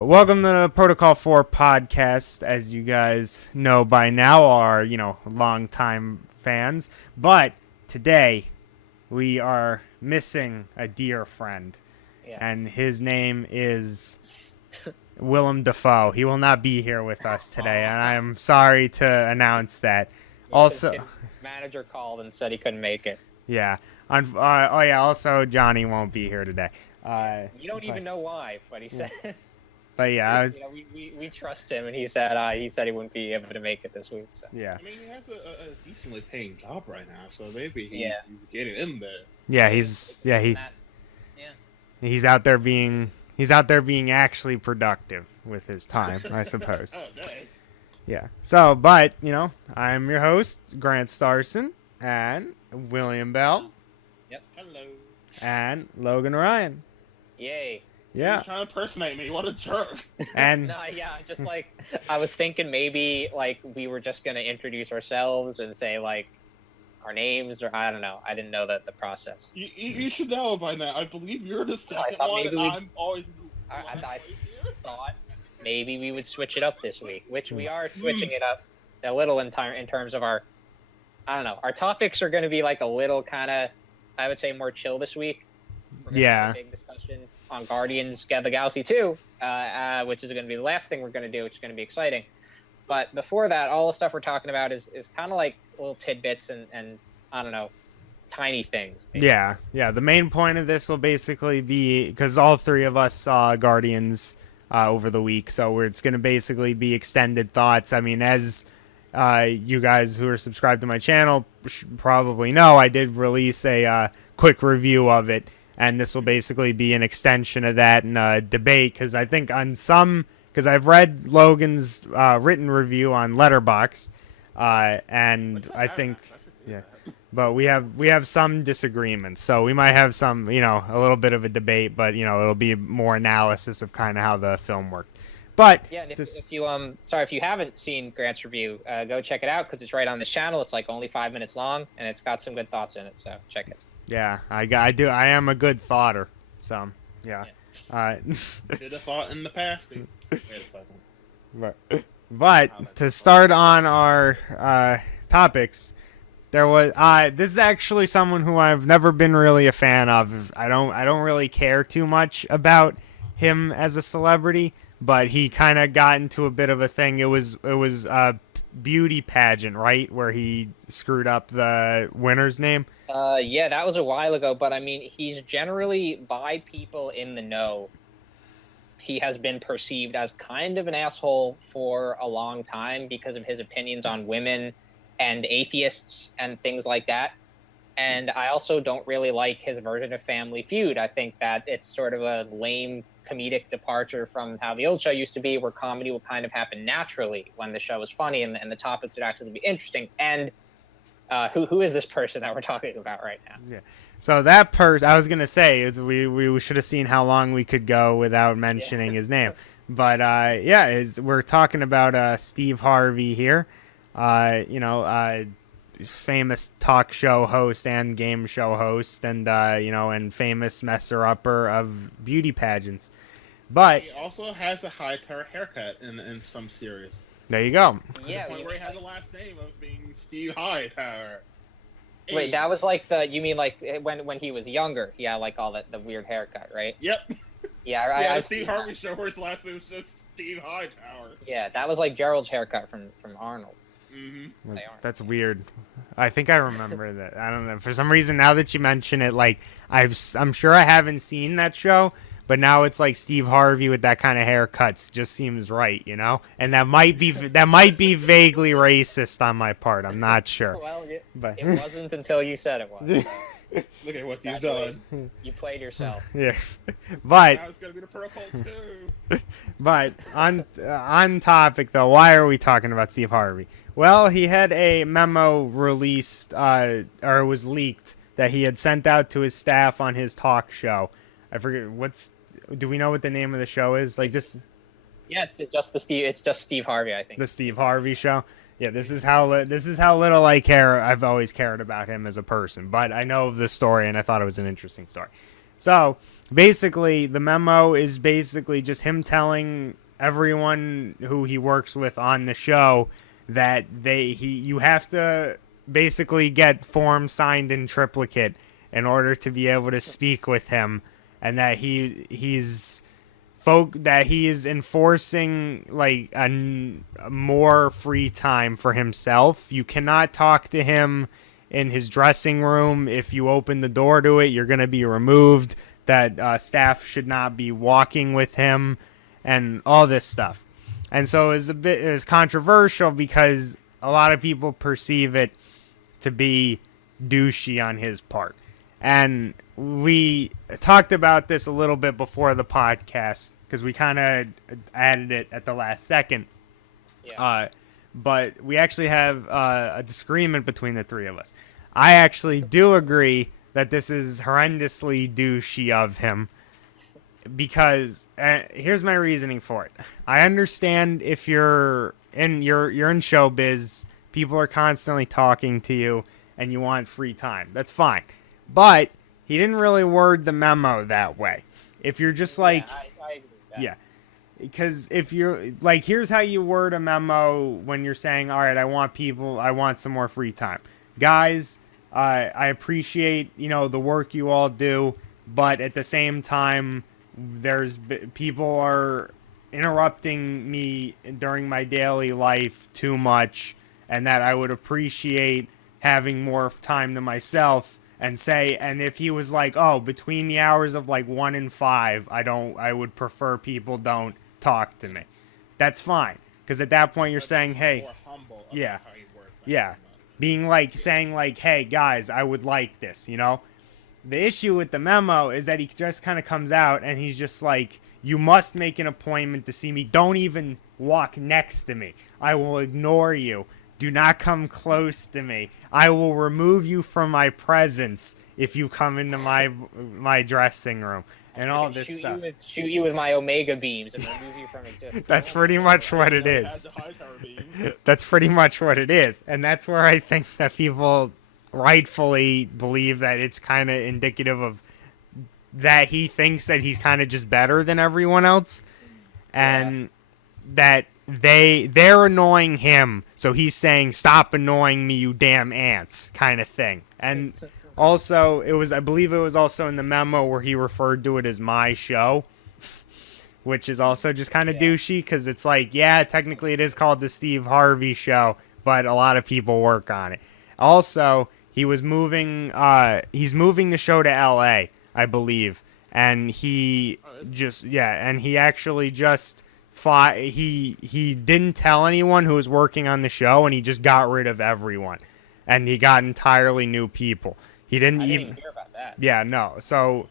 Welcome to the Protocol 4 podcast. As you guys know by now, are longtime fans. But today we are missing a dear friend, Yeah. and his name is Willem Dafoe. He will not be here with us today, and I am sorry to announce that. Also, His manager called and said he couldn't make it. yeah. Also Johnny won't be here today. You don't even know why, but he said. But yeah, we trust him, and he said he wouldn't be able to make it this week. So. yeah. I mean, he has a decently paying job right now, so maybe he's Yeah. getting in there. Yeah, he's out there being actually productive with his time, I suppose. Oh, dang. Yeah. So, but I'm your host, Grant Starson, and William Bell, Hello. and Logan Ryan. Yay. Yeah. He's trying to impersonate me. What a jerk. And No, yeah, just like I was thinking, maybe like we were just gonna introduce ourselves and say like our names, or I don't know. I didn't know that the process. You should know by now. I believe you're the second thought one, maybe and we- I'm always the I last place here. thought maybe we would switch it up this week, which we are switching it up a little in terms of our, I don't know, our topics are going to be like a little kind of, I would say, more chill this week. We're gonna have a big discussion on Guardians of the Galaxy 2, which is going to be the last thing we're going to do, which is going to be exciting. But before that, all the stuff we're talking about is kind of like little tidbits and I don't know, tiny things. Maybe. yeah. The main point of this will basically be because all three of us saw Guardians over the week, so it's going to basically be extended thoughts. I mean, as you guys who are subscribed to my channel probably know, I did release a quick review of it. And this will basically be an extension of that and a debate, because I think because I've read Logan's written review on Letterboxd, and I think, yeah, but we have some disagreements, so we might have some, a little bit of a debate, but it'll be more analysis of kind of how the film worked. But yeah, and if you haven't seen Grant's review, go check it out because it's right on this channel. It's like only 5 minutes long, and it's got some good thoughts in it. So check it. Yeah, I do. I am a good thoughter. So, yeah. Should have thought in the past. Wait a second. But to start on our topics, there was this is actually someone who I've never been really a fan of. I don't really care too much about him as a celebrity, but he kind of got into a bit of a thing. It was a beauty pageant, right, where he screwed up the winner's name. Yeah, that was a while ago, but I mean, he's generally, by people in the know, he has been perceived as kind of an asshole for a long time because of his opinions on women and atheists and things like that. And I also don't really like his version of Family Feud. I think that it's sort of a lame comedic departure from how the old show used to be, where comedy would kind of happen naturally when the show was funny and the topics would actually be interesting. And who is this person that we're talking about right now? Yeah. So that person, I was gonna say, is we should have seen how long we could go without mentioning his name. But we're talking about Steve Harvey here. Famous talk show host and game show host, and and famous messer upper of beauty pageants. But He also has a high-tower haircut in some series. there you go. Yeah. Where he has the last name of being Steve Hightower. Wait, that was like you mean like when he was younger? Yeah, like all the weird haircut, right? Yep. Yeah, Yeah, the I've Steve seen Harvey that. show where his last name was just Steve Hightower. Yeah, that was like Gerald's haircut from Arnold. Mm-hmm. That's weird. I think I remember that. I don't know. For some reason, now that you mention it, like I'm sure I haven't seen that show, but now it's like Steve Harvey with that kind of haircuts just seems right, And that might be vaguely racist on my part. I'm not sure. Well, But it wasn't until you said it was. Look at what you've done. You played yourself. yeah, but Now it's gonna be the protocol too. But on topic though, why are we talking about Steve Harvey? Well, he had a memo released, or was leaked, that he had sent out to his staff on his talk show. I forget do we know what the name of the show is? Like just Yeah, it's just Steve Harvey, I think. the Steve Harvey show. Yeah, this is how little I've always cared about him as a person. But I know of the story, and I thought it was an interesting story. So basically, the memo is basically just him telling everyone who he works with on the show that you have to basically get form signed in triplicate in order to be able to speak with him, and that he is enforcing like a more free time for himself. You cannot talk to him in his dressing room. If you open the door to it, you're going to be removed. That staff should not be walking with him, and all this stuff. And so it was controversial because a lot of people perceive it to be douchey on his part. And we talked about this a little bit before the podcast because we kind of added it at the last second. Yeah. But we actually have a disagreement between the three of us. I actually do agree that this is horrendously douchey of him because here's my reasoning for it. I understand if you're in showbiz, people are constantly talking to you and you want free time. That's fine. But he didn't really word the memo that way. If you're just like, I agree with that. yeah, because if you're like, here's how you word a memo when you're saying, all right, I want some more free time. Guys, I appreciate, the work you all do, but at the same time, people are interrupting me during my daily life too much, and that I would appreciate having more time to myself. And if he was like, oh, between the hours of like 1 and 5, I would prefer people don't talk to me. That's fine, because at that point you're saying, hey, more humble about yeah, how you work. yeah, being like saying like, hey guys, I would like this. The issue with the memo is that he just kind of comes out and he's just like, you must make an appointment to see me. Don't even walk next to me. I will ignore you. Do not come close to me. I will remove you from my presence if you come into my dressing room and all this stuff. Shoot you with my Omega beams and remove you from existence. That's pretty much what it is. That's pretty much what it is. And that's where I think that people rightfully believe that it's kind of indicative of that he thinks that he's kind of just better than everyone else, and that they're annoying him, so he's saying, stop annoying me, you damn ants, kind of thing. And also, I believe it was also in the memo where he referred to it as my show, which is also just kind of douchey, because it's like, yeah, technically it is called the Steve Harvey show, but a lot of people work on it. Also, he's moving the show to LA, I believe, and he actually just fought. He didn't tell anyone who was working on the show, and he just got rid of everyone, and he got entirely new people. He didn't I didn't even even hear about that. Yeah, no. So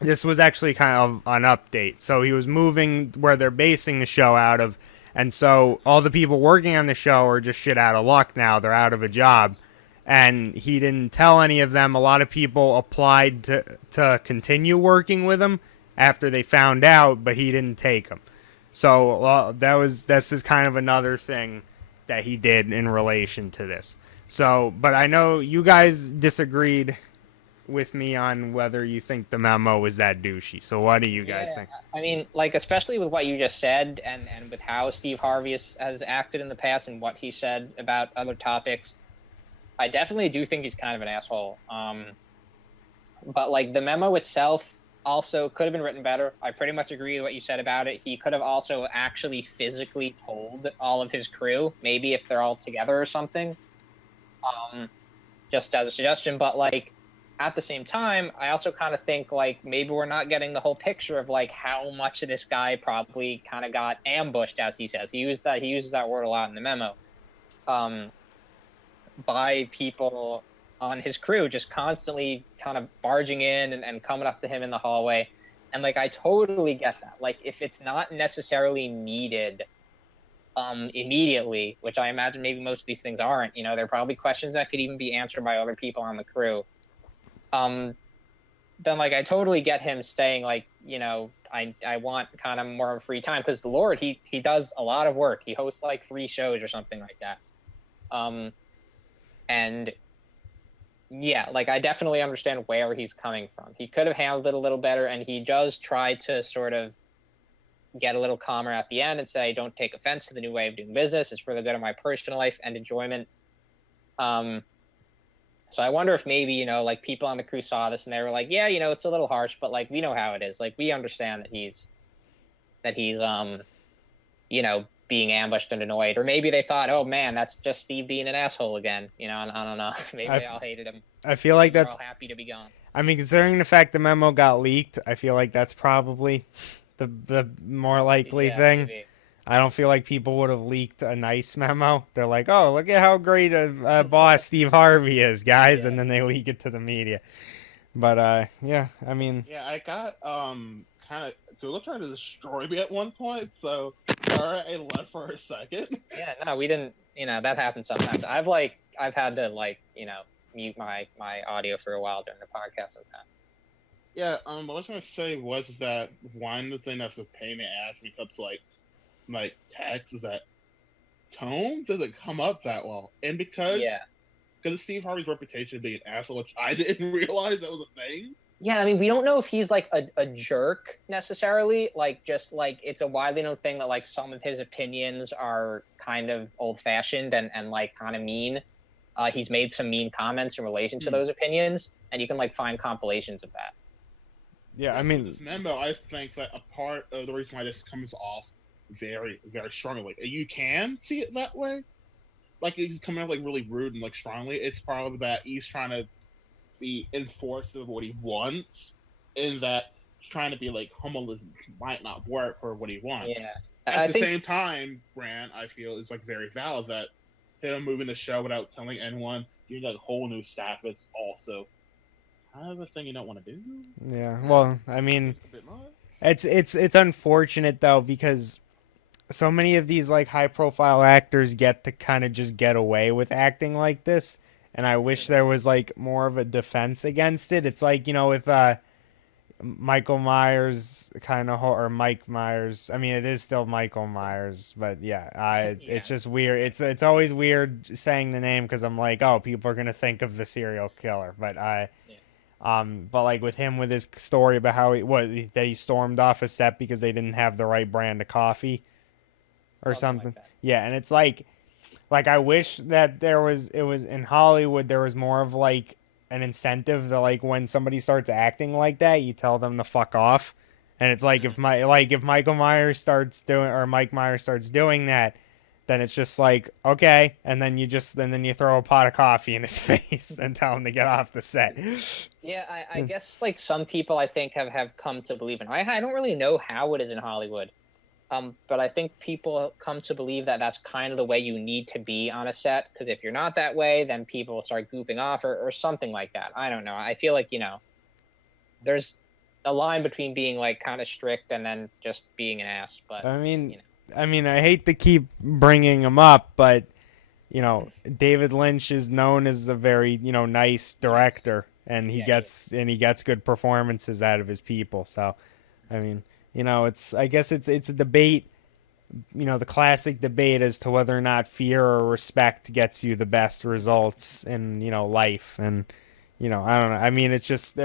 this was actually kind of an update. So he was moving where they're basing the show out of, and so all the people working on the show are just shit out of luck now. They're out of a job. And he didn't tell any of them. A lot of people applied to continue working with him after they found out, but he didn't take them. So this is kind of another thing that he did in relation to this. So, but I know you guys disagreed with me on whether you think the memo was that douchey. So what do you guys think? I mean, like, especially with what you just said and with how Steve Harvey has acted in the past and what he said about other topics, I definitely do think he's kind of an asshole. But like the memo itself also could have been written better. I pretty much agree with what you said about it. He could have also actually physically told all of his crew, maybe if they're all together or something, just as a suggestion. But like at the same time, I also kind of think like maybe we're not getting the whole picture of like how much of this guy probably kind of got ambushed, as he says. He uses that word a lot in the memo. By people on his crew just constantly kind of barging in and coming up to him in the hallway. And like I totally get that. Like if it's not necessarily needed immediately, which I imagine maybe most of these things aren't, there are probably questions that could even be answered by other people on the crew. Then like I totally get him saying like, I want kind of more free time, because the Lord, he does a lot of work. He hosts like 3 shows or something like that. And yeah, like I definitely understand where he's coming from. He could have handled it a little better, and he does try to sort of get a little calmer at the end and say, "Don't take offense to the new way of doing business. It's for the good of my personal life and enjoyment." Um, so I wonder if maybe like people on the crew saw this and they were like, "Yeah, it's a little harsh, but like we know how it is. Like we understand that he's being ambushed and annoyed." Or maybe they thought, "Oh man, that's just Steve being an asshole again." I don't know. Maybe they all hated him. I feel like They're that's. all happy to be gone. I mean, considering the fact the memo got leaked, I feel like that's probably the more likely Yeah, thing. maybe. I don't feel like people would have leaked a nice memo. They're like, "Oh, look at how great a boss Steve Harvey is, guys," and Yeah. then they leak it to the media. But yeah, I mean, Yeah, I got kind of Google tried to destroy me at one point, so sorry I left for a second. Yeah, no, we didn't. That happens sometimes. I've had to mute my audio for a while during the podcast sometimes. Yeah, what I was gonna say was that one of the thing that's a pain in the ass when it comes to like text is that tone doesn't come up that well, and Yeah. because of Steve Harvey's reputation of being an asshole, which I didn't realize that was a thing. Yeah, I mean, we don't know if he's like a jerk necessarily. Like, just like it's a widely known thing that like some of his opinions are kind of old fashioned and like kind of mean. He's made some mean comments in relation to those opinions, and you can like find compilations of that. yeah, I So mean, this memo, I think that a part of the reason why this comes off very, very strongly, you can see it that way. Like he's coming off like really rude and like strongly. It's probably that he's trying to be enforced of what he wants, and that trying to be like humble might not work for what he wants. Yeah, At I the think. same time, Grant, I feel is like very valid that him moving the show without telling anyone, getting like a whole new staff is also kind of a thing you don't want to do. yeah. Well, I mean, It's a bit much. it's unfortunate though because so many of these like high profile actors get to kind of just get away with acting like this, and I wish there was like more of a defense against it. It's like with Michael Myers kind of or Mike Myers. I mean, it is still Michael Myers, but yeah, Yeah. it's just weird. It's always weird saying the name because I'm like, oh, people are gonna think of the serial killer, but Yeah. but like with him with his story about how that he stormed off a set because they didn't have the right brand of coffee or Something something. like that. Yeah, and it's like I wish that it was in Hollywood there was more of like an incentive that like when somebody starts acting like that, you tell them to fuck off. And it's like if Michael Myers starts doing or Mike Myers starts doing that, then it's just like okay, and then you throw a pot of coffee in his face and tell him to get off the set. Yeah, I guess like some people I think have come to believe in. I don't really know how it is in Hollywood, but I think people come to believe that that's kind of the way you need to be on a set. Because if you're not that way, then people start goofing off or something like that. I don't know. I feel like there's a line between being like kind of strict and then just being an ass. But I mean, I hate to keep bringing him up, but David Lynch is known as a very nice director, and he gets good performances out of his people. So, I mean, I guess it's a debate, the classic debate as to whether or not fear or respect gets you the best results in life, and I don't know. I mean, it's just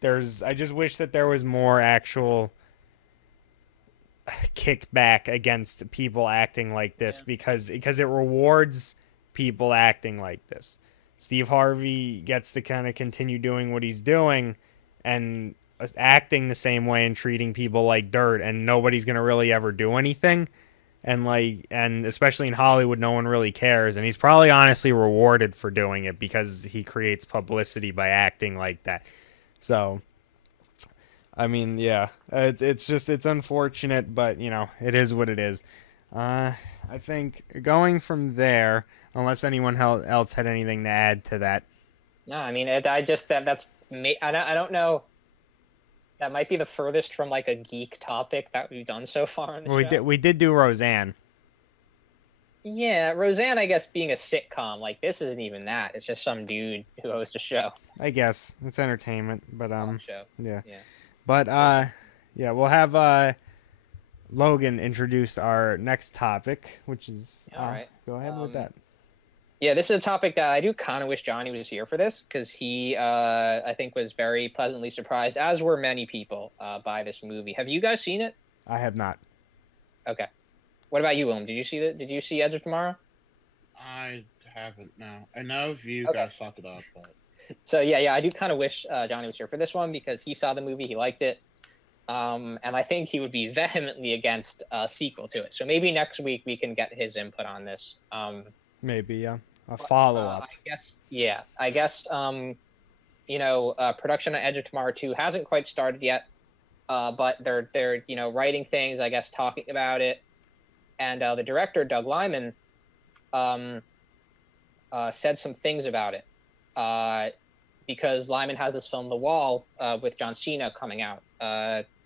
there's I just wish that there was more actual kickback against people acting like this because it rewards people acting like this. Steve Harvey gets to kind of continue doing what he's doing and acting the same way and treating people like dirt, and nobody's going to really ever do anything. And especially in Hollywood, no one really cares, and he's probably honestly rewarded for doing it because he creates publicity by acting like that. So I mean, yeah, it's unfortunate, but it is what it is. I think going from there, unless anyone else had anything to add to that. No, I mean, I just that's me. I don't know. That might be the furthest from like a geek topic that we've done so far on the show. We did do Roseanne. Yeah, Roseanne, I guess being a sitcom, like this isn't even that. It's just some dude who hosts a show. I guess it's entertainment, but Show. yeah. Yeah. But yeah, we'll have Logan introduce our next topic, which is All right. Go ahead with that. Yeah, this is a topic that I do kind of wish Johnny was here for this because he, I think, was very pleasantly surprised, as were many people, by this movie. Have you guys seen it? I have not. Okay. What about you, Willem? Did you see that? Did you see Edge of Tomorrow? I haven't now. I know you Okay. guys talked about, but So yeah, I do kind of wish Johnny was here for this one because he saw the movie, he liked it, and I think he would be vehemently against a sequel to it. So maybe next week we can get his input on this. Maybe, yeah. A follow-up. I guess, production on Edge of Tomorrow 2 hasn't quite started yet, but they're writing things, I guess, talking about it, and the director Doug Liman said some things about it. Because Lyman has this film, The Wall, with John Cena coming out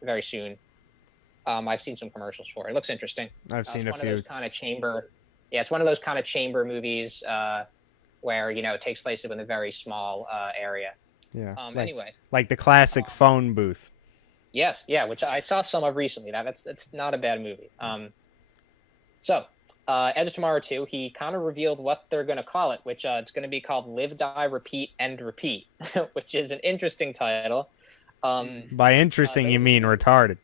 very soon. I've seen some commercials for it. It looks interesting. I've seen a It's few. one of those kind of chamber. Yeah, it's one of those kind of chamber movies where it takes place within a very small area. Yeah. Anyway. Like the classic phone booth. Yes, yeah, which I saw some of recently. That's not a bad movie. Edge of Tomorrow 2, he kind of revealed what they're going to call it, which it's going to be called Live, Die, Repeat, End, Repeat, which is an interesting title. By interesting, you mean retarded.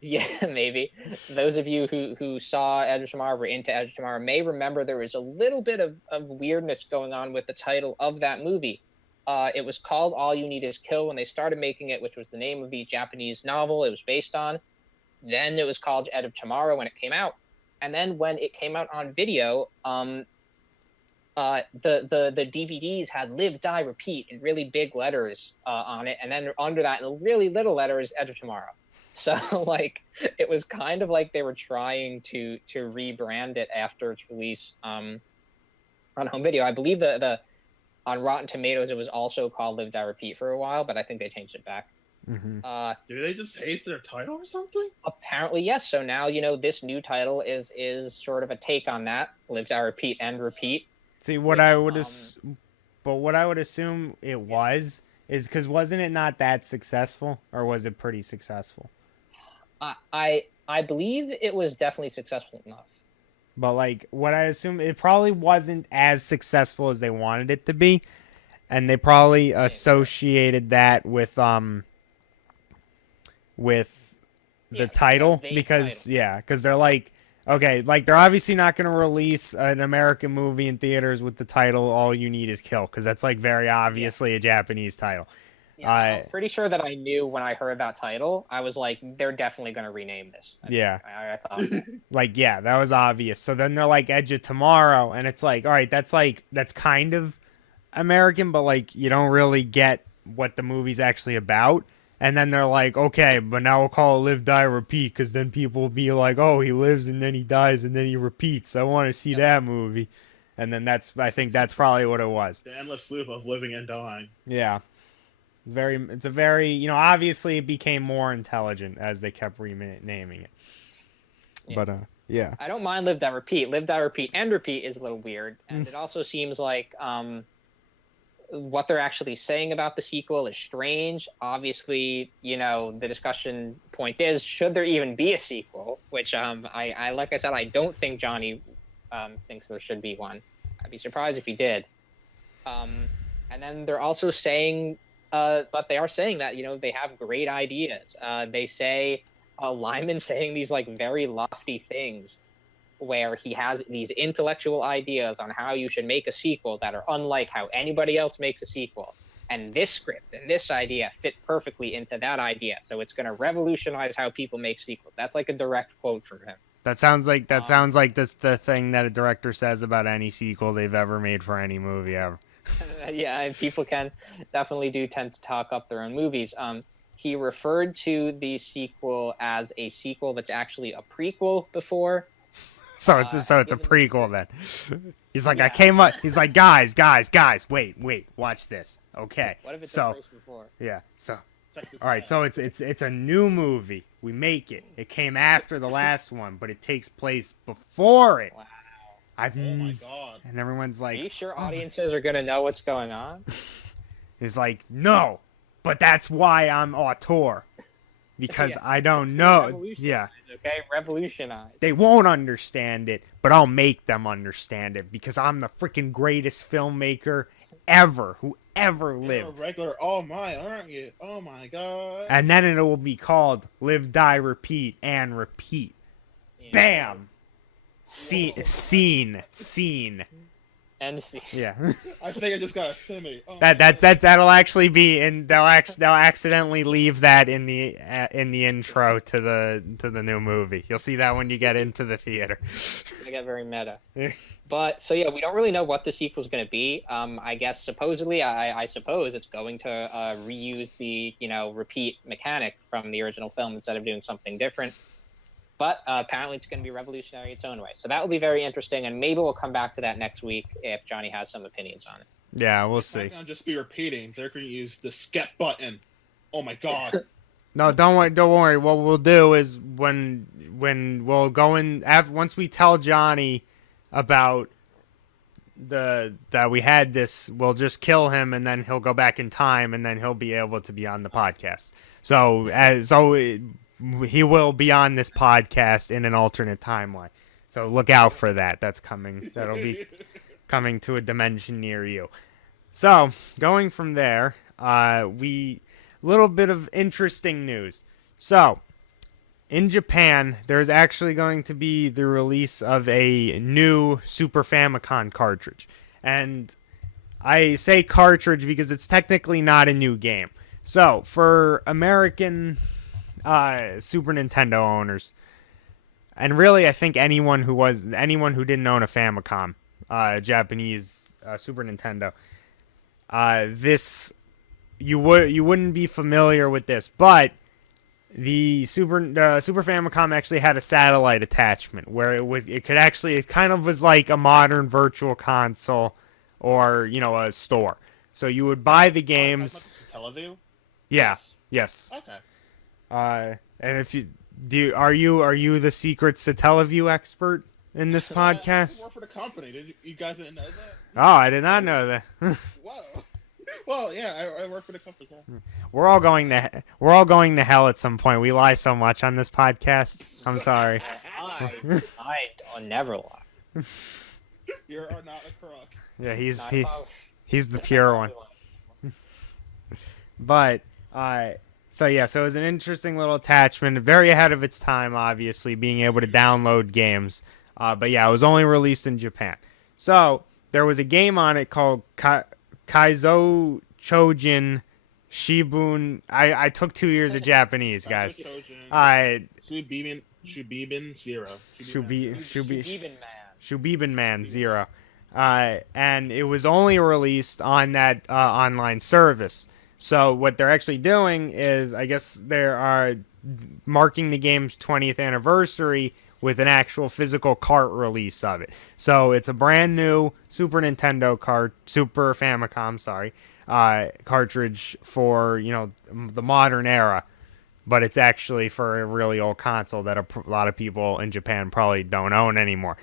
Yeah, maybe. Those of you who saw Edge of Tomorrow, were into Edge of Tomorrow, may remember there was a little bit of weirdness going on with the title of that movie. It was called All You Need Is Kill when they started making it, which was the name of the Japanese novel it was based on. Then it was called Edge of Tomorrow when it came out. And then when it came out on video, the DVDs had Live, Die, Repeat in really big letters on it. And then under that, in really little letters, Edge of Tomorrow. So, it was kind of like they were trying to rebrand it after its release on home video. I believe on Rotten Tomatoes, it was also called Live, Die, Repeat for a while, but I think they changed it back. Mm-hmm. Do they just hate their title or something? Apparently, yes. So now, this new title is sort of a take on that. Live, Die, Repeat, End, Repeat. See, what I would assume it was is because wasn't it not that successful, or was it pretty successful? I believe it was definitely successful enough. But what I assume, it probably wasn't as successful as they wanted it to be, and they probably associated that with the title because they're like, okay, they're obviously not going to release an American movie in theaters with the title All You Need Is Kill, because that's very obviously a Japanese title. Yeah, I'm pretty sure that I knew when I heard that title, I was like, they're definitely going to rename this. I thought that was obvious. So then they're like Edge of Tomorrow, and it's like, all right, that's kind of American, but you don't really get what the movie's actually about. And then they're like, okay, but now we'll call it Live, Die, Repeat, because then people will be like, oh, he lives and then he dies and then he repeats. I want to see that movie. And then I think that's probably what it was. The endless loop of living and dying. Yeah. It's a very, obviously it became more intelligent as they kept renaming it. Yeah. But, yeah. I don't mind Live, Die, Repeat. Live, Die, Repeat, End, Repeat is a little weird. And it also seems like what they're actually saying about the sequel is strange. Obviously, the discussion point is, should there even be a sequel? Which, I like I said, I don't think Johnny thinks there should be one. I'd be surprised if he did. And then they're also saying, but they are saying that, they have great ideas. They say, Lyman saying these very lofty things where he has these intellectual ideas on how you should make a sequel that are unlike how anybody else makes a sequel. And this script and this idea fit perfectly into that idea. So it's going to revolutionize how people make sequels. That's a direct quote from him. That sounds like the thing that a director says about any sequel they've ever made for any movie ever. Yeah, people can definitely do tend to talk up their own movies. He referred to the sequel as a sequel that's actually a prequel before. So it's a prequel then. He's like, I came up. He's like, guys, wait, watch this. Okay. What if it's a place before? Yeah. So, all right. So it's a new movie. We make it. It came after the last one, but it takes place before it. Wow. Oh my god. And everyone's like, are you sure audiences are gonna know what's going on? He's like, no, but that's why I'm auteur. because Yeah, I it's don't been know. revolutionized, Yeah. Okay, revolutionized. They won't understand it, but I'll make them understand it because I'm the freaking greatest filmmaker ever who ever You're a lived. regular All Might, aren't you? Oh my god. And then it will be called Live, Die, Repeat, and Repeat. Yeah. Bam! Whoa. Scene. And see. Yeah. I think I just got a semi. Oh That'll actually be in. They'll accidentally leave that in the intro to the new movie. You'll see that when you get into the theater. I got very meta. But so yeah, we don't really know what the sequel's going to be. I guess supposedly, I suppose it's going to reuse the repeat mechanic from the original film instead of doing something different. But apparently, it's going to be revolutionary its own way. So that will be very interesting, and maybe we'll come back to that next week if Johnny has some opinions on it. Yeah, we'll It's see. not gonna just be repeating. They're gonna use the skip button. Oh my god. No, don't worry. What we'll do is when we'll go in once we tell Johnny about that we had this, we'll just kill him and then he'll go back in time and then he'll be able to be on the podcast. So he will be on this podcast in an alternate timeline. So look out for that. That's coming. That'll be coming to a dimension near you. So going from there, little bit of interesting news. So in Japan, there's actually going to be the release of a new Super Famicom cartridge. And I say cartridge because it's technically not a new game. So for American Super Nintendo owners, and really I think anyone who didn't own a Famicom, Japanese Super Nintendo, you wouldn't be familiar with this, but the Super Famicom actually had a satellite attachment where it kind of was like a modern virtual console or a store. So you would buy the games. Teleview? Yeah. Yes. Okay. And if are you the Secrets to Teleview expert in this podcast? I work for the company. You guys didn't know that? Oh, I did not know that. Whoa. Well, yeah, I work for the company. Yeah. We're all going to hell at some point. We lie so much on this podcast. I'm sorry. I never lie. You're not a crook. Yeah, he's the pure one. But so it was an interesting little attachment, very ahead of its time, obviously being able to download games. But yeah, it was only released in Japan. So there was a game on it called Kaizo Chojin Shibun. I took 2 years of Japanese, guys. Shubibin Zero. Shubibin Man Zero. And it was only released on that online service. So what they're actually doing is, I guess they are marking the game's 20th anniversary with an actual physical cart release of it. So it's a brand new Super Famicom, cartridge for, the modern era. But it's actually for a really old console that a lot of people in Japan probably don't own anymore.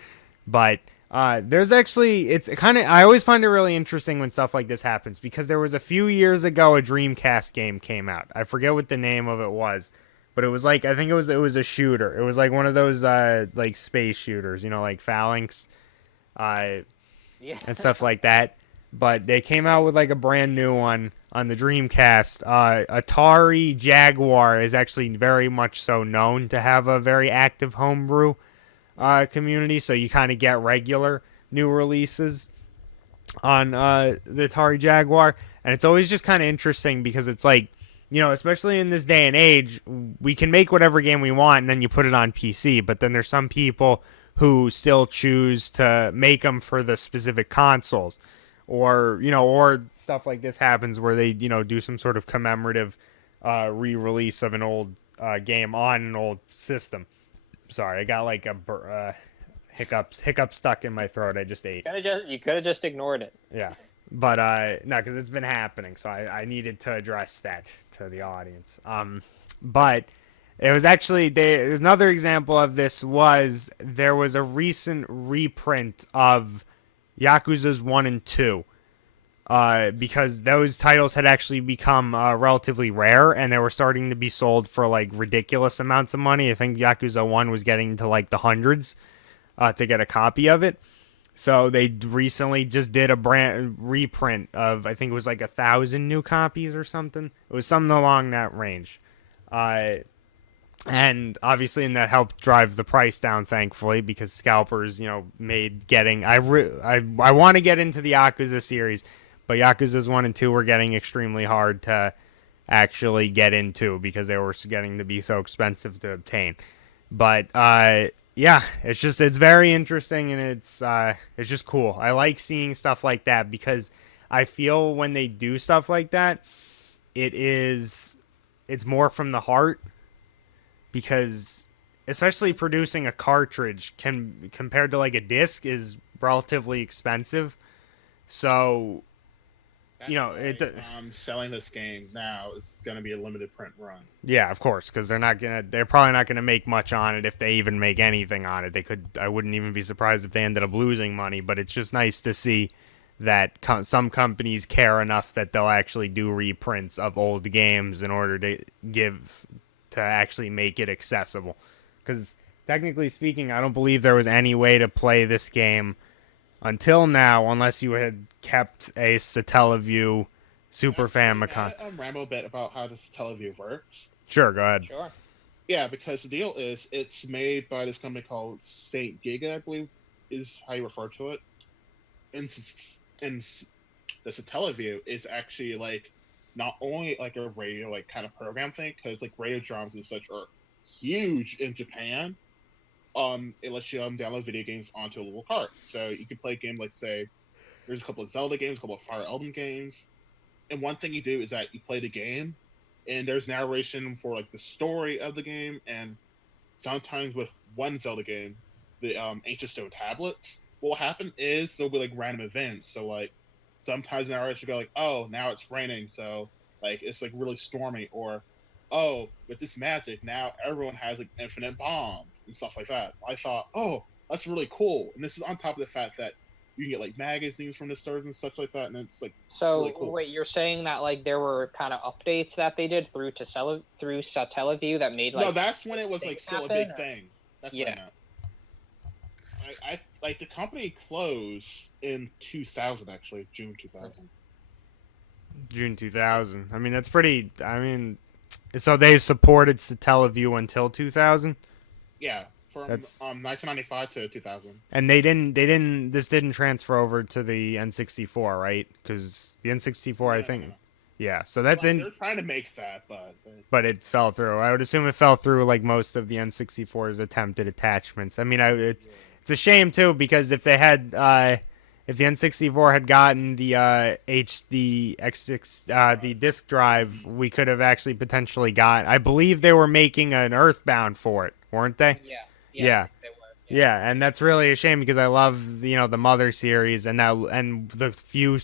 But there's actually, I always find it really interesting when stuff like this happens, because there was a few years ago a Dreamcast game came out. I forget what the name of it was, but it was like, I think it was a shooter. It was like one of those like space shooters, like Phalanx, and stuff like that. But they came out with like a brand new one on the Dreamcast. Atari Jaguar is actually very much so known to have a very active homebrew community, so you kind of get regular new releases on the Atari Jaguar, and it's always just kind of interesting because it's like, especially in this day and age, we can make whatever game we want and then you put it on PC, but then there's some people who still choose to make them for the specific consoles, or stuff like this happens where they do some sort of commemorative re-release of an old game on an old system. Sorry, I got like a hiccup stuck in my throat. I just ate. You could have just ignored it. Yeah, but no, because it's been happening, so I needed to address that to the audience. But it was actually there's another example of this. There was a recent reprint of Yakuza's 1 and 2 because those titles had actually become relatively rare, and they were starting to be sold for like ridiculous amounts of money. I think Yakuza 1 was getting to like the hundreds to get a copy of it. So they recently just did a brand reprint of, I think it was like 1,000 new copies or something. It was something along that range. And obviously, and that helped drive the price down, thankfully, because scalpers, made getting. I want to get into the Yakuza series, but Yakuza's 1 and 2 were getting extremely hard to actually get into because they were getting to be so expensive to obtain. But yeah, it's very interesting, and it's just cool. I like seeing stuff like that because I feel when they do stuff like that, it's more from the heart. Because especially producing a cartridge compared to like a disc is relatively expensive. So That's why, selling this game now is going to be a limited print run. Yeah, of course, because they're probably not gonna make much on it if they even make anything on it. I wouldn't even be surprised if they ended up losing money. But it's just nice to see that some companies care enough that they'll actually do reprints of old games in order to actually make it accessible. Because technically speaking, I don't believe there was any way to play this game until now unless you had kept a Satellaview Super Famicom. I'll ramble a bit about how this Satellaview works. Sure, go ahead. Sure. Yeah, because the deal is it's made by this company called Saint Giga, I believe is how you refer to it. And the Satellaview is actually like not only like a radio like kind of program thing, because like radio drums and such are huge in Japan. It lets you download video games onto a little cart, so you can play a game like, say, there's a couple of Zelda games, a couple of Fire Emblem games, and one thing you do is that you play the game, and there's narration for like the story of the game, and sometimes with one Zelda game, the Ancient Stone tablets, what will happen is there'll be like random events. So like sometimes the narration will go like, oh, now it's raining, so like it's like really stormy, or oh, with this magic now everyone has like infinite bombs and stuff like that. I thought, oh, that's really cool, and this is on top of the fact that you can get like magazines from the stores and such like that, and it's like really cool. Wait, you're saying that like there were kind of updates that they did through Satellaview that made like no, that's when it was like still a big thing. That's what I meant. I like the company closed in 2000, actually June 2000. June 2000. I mean, that's pretty. I mean, so they supported Satellaview until 2000. Yeah, from 1995 to 2000. And this didn't transfer over to the N64, right? Because the N64, I think. Yeah, so that's They're trying to make that, but it fell through. I would assume it fell through like most of the N64's attempted attachments. I mean, it's a shame too, because if they had if the N64 had gotten the HD X6 the disk drive, we could have actually potentially got. I believe they were making an Earthbound for it, weren't they? Yeah. They were. Yeah, and that's really a shame because I love the Mother series and the few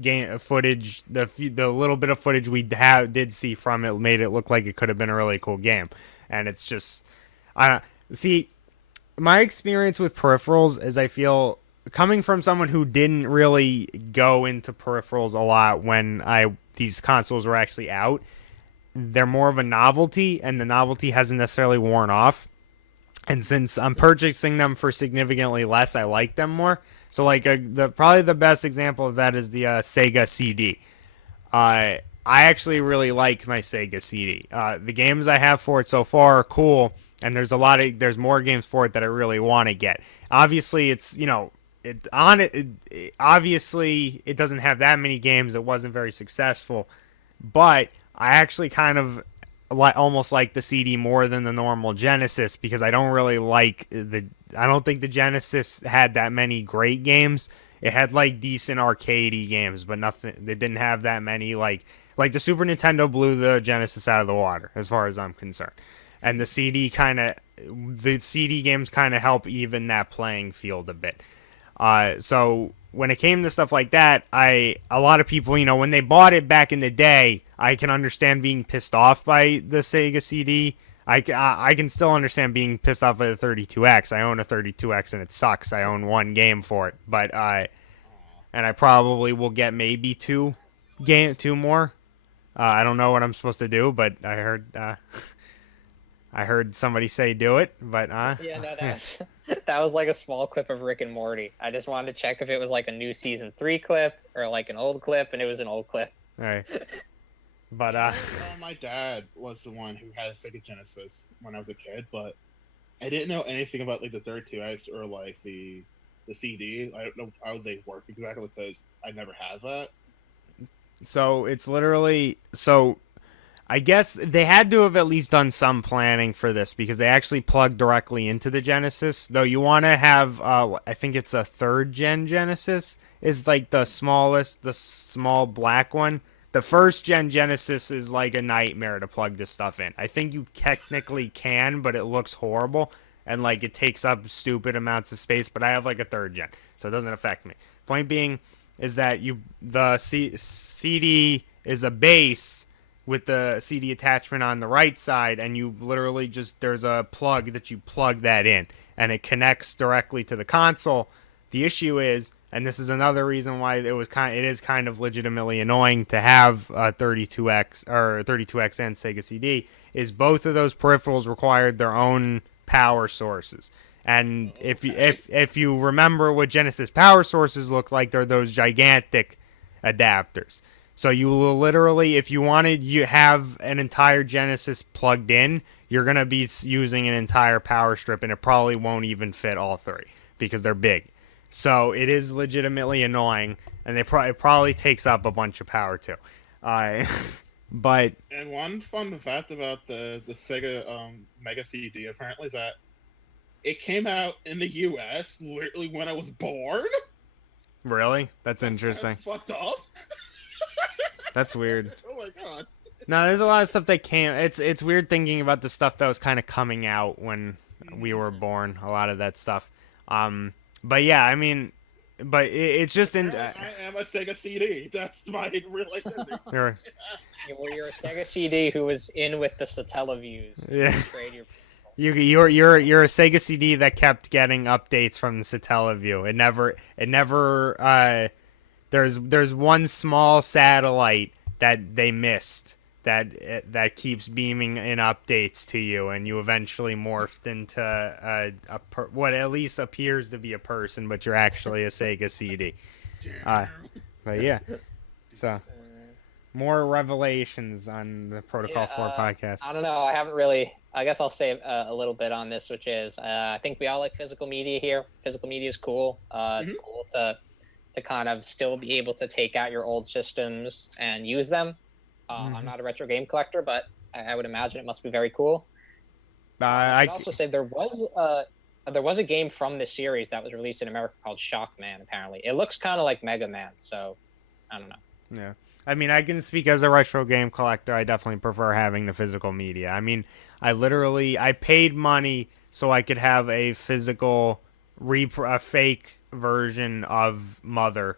game footage, the little bit of footage we did see from it made it look like it could have been a really cool game, and it's just see, my experience with peripherals is I feel, coming from someone who didn't really go into peripherals a lot when these consoles were actually out, they're more of a novelty, and the novelty hasn't necessarily worn off. And since I'm purchasing them for significantly less, I like them more. So like probably the best example of that is the Sega CD. I actually really like my Sega CD. The games I have for it so far are cool, and there's more games for it that I really want to get. Obviously, obviously it doesn't have that many games. It wasn't very successful, but I actually kind of almost like the CD more than the normal Genesis, because I don't really like I don't think the Genesis had that many great games. It had like decent arcadey games, but nothing. They didn't have that many like the Super Nintendo blew the Genesis out of the water as far as I'm concerned. And the CD games kind of help even that playing field a bit. So when it came to stuff like that, a lot of people, when they bought it back in the day, I can understand being pissed off by the Sega CD. I can still understand being pissed off by the 32X. I own a 32X and it sucks. I own one game for it, but and I probably will get maybe two more. I don't know what I'm supposed to do, but I heard somebody say do it, but Yeah, no, yeah. that was like a small clip of Rick and Morty. I just wanted to check if it was like a new season 3 clip or like an old clip, and it was an old clip. All right. But my dad was the one who had a Sega Genesis when I was a kid, but I didn't know anything about like the 32X or like the CD. I don't know how they work exactly because I never had that. so it's literally so I guess they had to have at least done some planning for this because they actually plug directly into the Genesis. Though you want to have, I think it's a third gen Genesis is like the smallest, the small black one. The first gen Genesis is like a nightmare to plug this stuff in. I think you technically can, but it looks horrible and like it takes up stupid amounts of space. But I have like a third gen, so it doesn't affect me. Point being is that the CD is a base with the CD attachment on the right side, and you literally just there's a plug that you plug that in, and it connects directly to the console. The issue is, and this is another reason why it is kind of legitimately annoying to have 32X or 32X and Sega CD, is both of those peripherals required their own power sources. And if you remember what Genesis power sources look like, they're those gigantic adapters. So you will literally, if you wanted you have an entire Genesis plugged in, you're gonna be using an entire power strip, and it probably won't even fit all three because they're big. So it is legitimately annoying, and it probably takes up a bunch of power too. But And one fun fact about the Sega Mega CD apparently is that it came out in the U.S. literally when I was born. really, that's interesting. Fucked up. That's weird. Oh my god. No, there's a lot of stuff that came. It's weird thinking about the stuff that was kind of coming out when we were born. A lot of that stuff. But yeah, I mean, but it's just in. I am a Sega CD. That's my real identity. You're You're a Sega CD who was in with the Satellaviews. Yeah. Trade your you're a Sega CD that kept getting updates from the Satellaview. It never. There's one small satellite that they missed that keeps beaming in updates to you, and you eventually morphed into what at least appears to be a person, but you're actually a Sega CD. But yeah, so more revelations on the Protocol 4 podcast. I don't know. I haven't really. I guess I'll say a little bit on this, which is I think we all like physical media here. Physical media is cool. It's cool to kind of still be able to take out your old systems and use them. I'm not a retro game collector, but I would imagine it must be very cool. I should also say there was a game from this series that was released in America called Shockman. Apparently, it looks kind of like Mega Man, so I don't know. Yeah, I mean, I can speak as a retro game collector. I definitely prefer having the physical media. I mean, I paid money so I could have a physical a fake version of Mother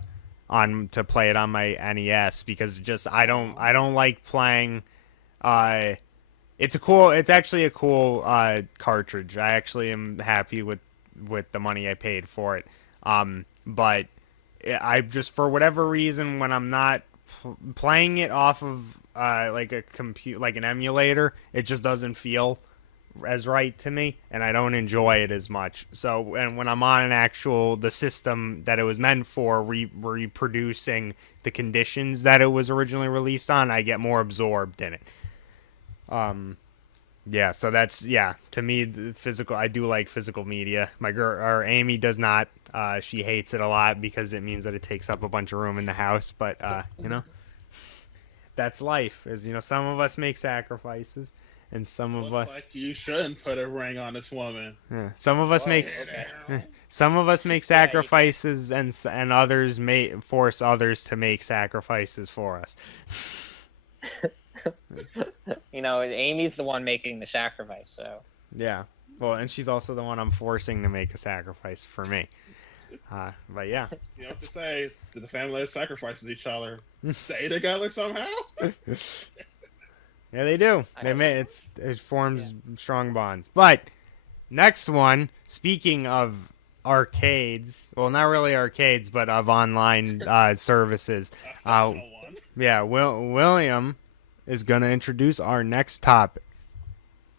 to play it on my NES because just I don't like playing it's actually a cool cartridge. I actually am happy with the money I paid for it. But I just for whatever reason when I'm not playing it off of like a like an emulator, it just doesn't feel as right to me, and I don't enjoy it as much. So, and when I'm on the system that it was meant for, reproducing the conditions that it was originally released on, I get more absorbed in it. Yeah, so to me, the physical, I do like physical media. My girl, or Amy, does not. She hates it a lot because it means that it takes up a bunch of room in the house. But that's life. Some of us make sacrifices. And some of us, like you shouldn't put a ring on this woman. Yeah, some of us make sacrifices, and others may force others to make sacrifices for us. Amy's the one making the sacrifice, so. Yeah, well, and she's also the one I'm forcing to make a sacrifice for me. But yeah. You have to say, do the family sacrifices each other? Stay together somehow? Yeah, they do. It forms strong bonds. But next one, speaking of arcades. Well, not really arcades, but of online services. A fictional one. Yeah, William is gonna introduce our next topic.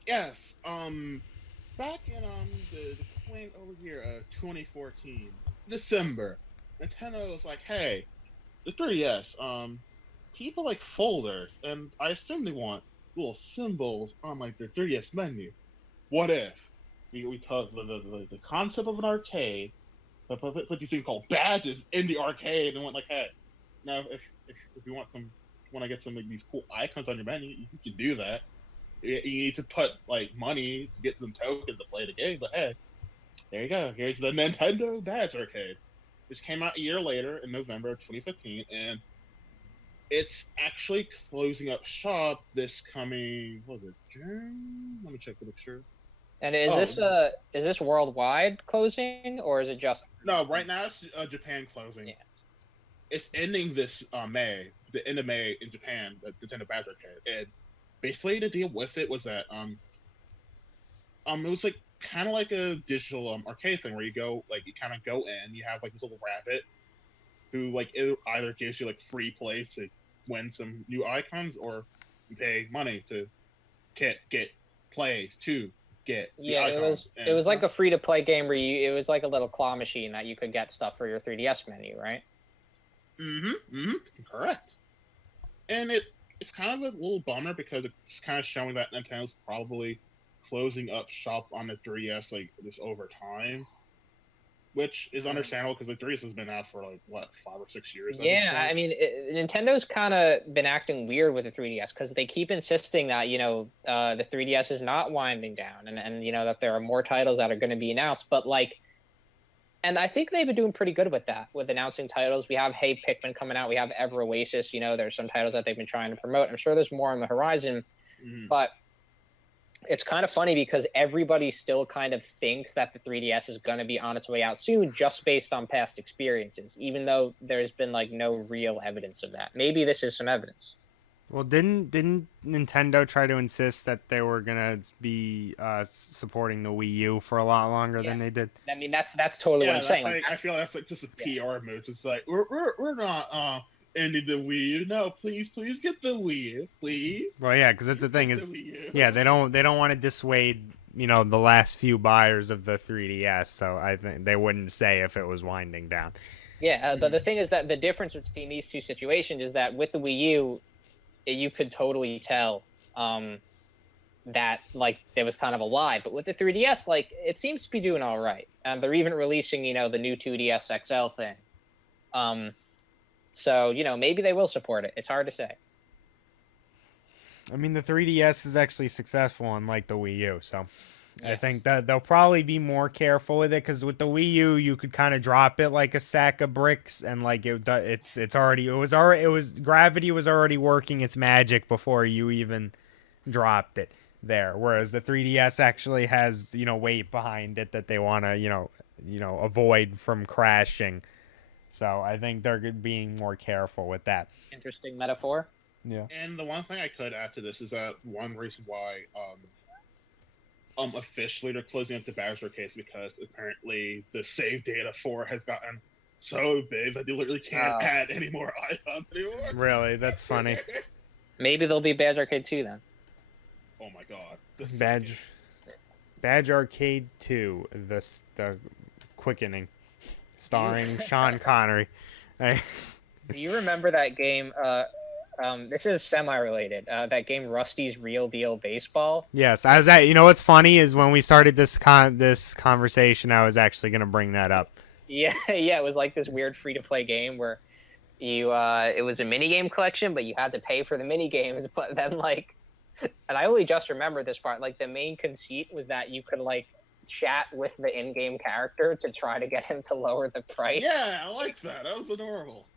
Yes. Back in the quaint over here, 2014, December, Nintendo was like, "Hey, the 3DS, people like folders, and I assume they want little symbols on like their 3DS menu. What if we took the concept of an arcade, put these things called badges in the arcade, and went like, hey, now if you want to get some of these cool icons on your menu, you can do that. You need to put like money to get some tokens to play the game, but hey, there you go. Here's the Nintendo Badge Arcade, which came out a year later in November of 2015, and it's actually closing up shop this coming. What was it, June? Let me check to make sure. And is this worldwide closing, or is it just? No, right now it's Japan closing. Yeah. It's ending this May, the end of May in Japan, the Nintendo Badge Arcade. And basically the deal with it was that it was like kind of like a digital arcade thing where you kind of go in, you have like this little rabbit who like it either gives you like free plays to win some new icons, or you pay money to get plays to get the icons. It was like a free to play game where it was like a little claw machine that you could get stuff for your 3DS menu, right? Correct. And it's kind of a little bummer because it's kind of showing that Nintendo's probably closing up shop on the 3DS like this over time, which is understandable because the 3DS has been out for like what 5 or 6 years. Yeah, I mean, Nintendo's kind of been acting weird with the 3DS because they keep insisting that the 3DS is not winding down, and that there are more titles that are going to be announced, but like. And I think they've been doing pretty good with that, with announcing titles. We have Hey Pikmin coming out. We have Ever Oasis. There's some titles that they've been trying to promote. I'm sure there's more on the horizon. But it's kind of funny because everybody still kind of thinks that the 3DS is going to be on its way out soon just based on past experiences, even though there's been like no real evidence of that. Maybe this is some evidence. Well, didn't Nintendo try to insist that they were gonna be supporting the Wii U for a lot longer than they did? I mean, that's totally what I'm saying. Like, I feel like that's like just a PR move. It's like we're not ending the Wii U. No, please get the Wii U, please. Well, yeah, because that's the thing is, they don't want to dissuade the last few buyers of the 3DS. So I think they wouldn't say if it was winding down. Yeah, but the thing is that the difference between these two situations is that with the Wii U, you could totally tell that like there was kind of a lie, but with the 3DS, like it seems to be doing all right, and they're even releasing the new 2DS XL thing. So maybe they will support it. It's hard to say. I mean, the 3DS is actually successful unlike the Wii U, so I think that they'll probably be more careful with it, because with the Wii U you could kind of drop it like a sack of bricks, and like gravity was already working its magic before you even dropped it there, whereas the 3DS actually has weight behind it that they want to avoid from crashing. So I think they're being more careful with that. Interesting metaphor. Yeah. And the one thing I could add to this is that one reason why officially they're closing up the Bowser case because apparently the save data for has gotten so big that they literally can't add any more icons anymore. Really? That's funny. Maybe there'll be Badge Arcade 2 then. Oh my god. Badge Arcade 2, the quickening, starring Sean Connery. Do you remember that game? This is semi-related. That game, Rusty's Real Deal Baseball. Yes, I was at. What's funny is when we started this conversation, I was actually going to bring that up. Yeah, it was like this weird free-to-play game where it was a mini game collection, but you had to pay for the mini games. But then and I only just remember this part. Like the main conceit was that you could chat with the in-game character to try to get him to lower the price. Yeah, I like that. That was adorable.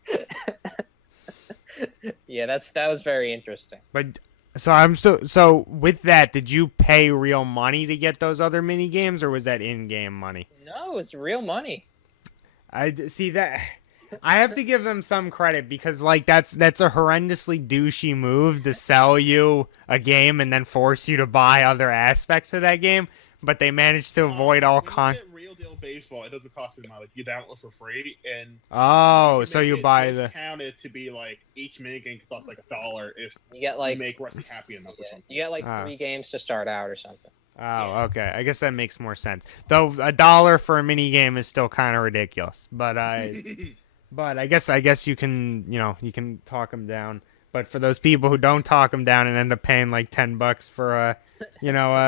Yeah, that was very interesting. But so with that, did you pay real money to get those other mini games, or was that in-game money? No, it's real money. I see that. I have to give them some credit because that's a horrendously douchey move to sell you a game and then force you to buy other aspects of that game. But they managed to avoid all Real Deal baseball, it doesn't cost any money. Like you download it for free, and Oh, you so make you it buy the. discounted to be like each minigame costs like $1 if You get you like make wrestling happy enough or yeah, something. you get like Ah. 3 games to start out or something. Oh, Yeah. okay. I guess that makes more sense. Though $1 for a mini game is still kind of ridiculous. But I guess you can you can talk them down. But for those people who don't talk them down and end up paying like $10 for a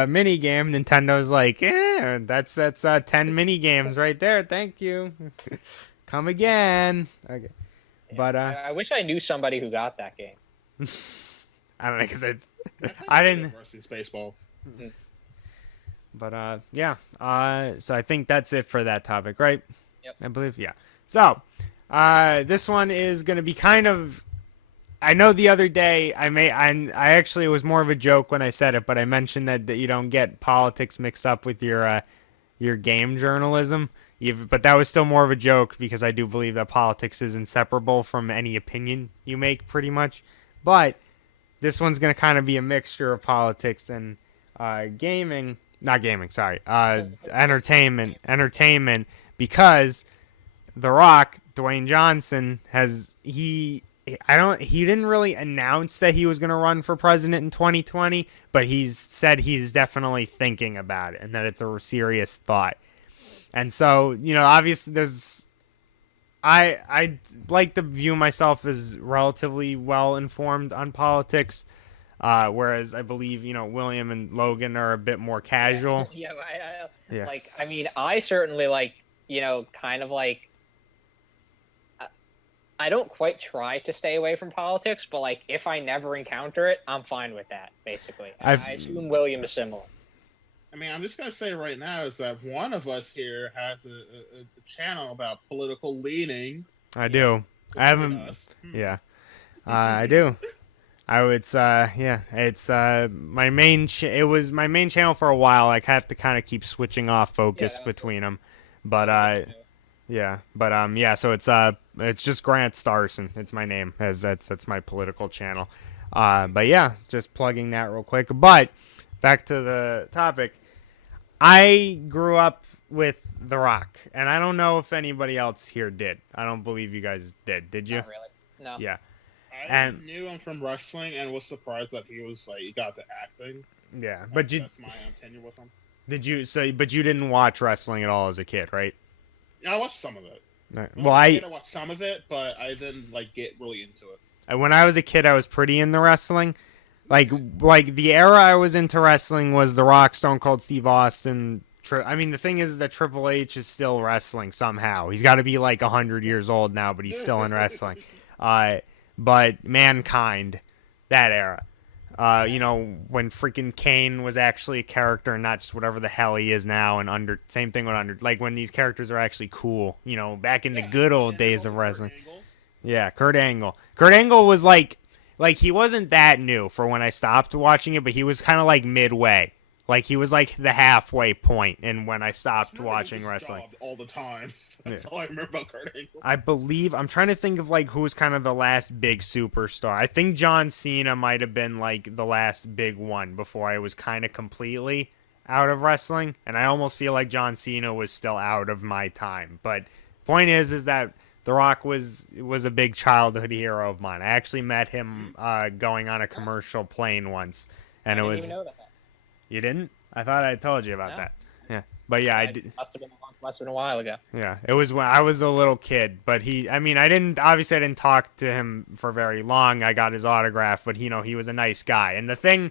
mini game, Nintendo's like, that's 10 mini games right there. Thank you. Come again. Okay. Yeah. But I wish I knew somebody who got that game. I don't know because I I didn't. versus baseball. But yeah. So I think that's it for that topic, right? Yep. I believe, yeah. So, this one is going to be kind of. I know the other day I actually, it was more of a joke when I said it, but I mentioned that you don't get politics mixed up with your game journalism. But that was still more of a joke because I do believe that politics is inseparable from any opinion you make, pretty much. But this one's going to kind of be a mixture of politics and gaming. Not gaming, sorry. Entertainment, because The Rock, Dwayne Johnson, he didn't really announce that he was going to run for president in 2020, but he's said he's definitely thinking about it and that it's a serious thought. And so, obviously I like to view myself as relatively well informed on politics. Whereas I believe, William and Logan are a bit more casual. Yeah, Yeah. like, I mean, I certainly kind of like, I don't quite try to stay away from politics, but like, if I never encounter it, I'm fine with that, basically. I assume William is similar. I mean, I'm just gonna say right now is that one of us here has a channel about political leanings. I do. I haven't. Yeah. I do. It's my main. It was my main channel for a while. I have to kind of keep switching off focus between them, but yeah. So it's just Grant Starson. It's my name, as that's my political channel. But yeah, just plugging that real quick. But back to the topic. I grew up with The Rock, and I don't know if anybody else here did. I don't believe you guys did. Did you? Not really. No. Yeah. I knew him from wrestling and was surprised that he was he got to acting. Yeah, that's my tenure with him. Did you? So, but you didn't watch wrestling at all as a kid, right? Yeah, I watched some of it. Right. Well, I watched some of it, but I didn't get really into it. When I was a kid, I was pretty into wrestling. Like the era I was into wrestling was The Rock, Stone Cold Steve Austin. I mean, the thing is that Triple H is still wrestling somehow. He's got to be like 100 years old now, but he's still in wrestling. But Mankind, that era. When freaking Kane was actually a character and not just whatever the hell he is now, and same thing with like when these characters are actually cool, back in the good old days of wrestling. Yeah, Kurt Angle. Kurt Angle was like he wasn't that new for when I stopped watching it, but he was kind of like midway. Like he was like the halfway point and when I stopped watching wrestling. All the time. That's all I remember about Kurt Angle. I believe I'm trying to think of who was kind of the last big superstar. I think John Cena might have been the last big one before I was kind of completely out of wrestling, and I almost feel like John Cena was still out of my time. But point is that The Rock was a big childhood hero of mine. I actually met him going on a commercial plane once, and I didn't even know that. You didn't? I thought I told you about that. Yeah, but yeah, I did. Must have been a while ago. Yeah, it was when I was a little kid. But I didn't talk to him for very long. I got his autograph, but he was a nice guy. And the thing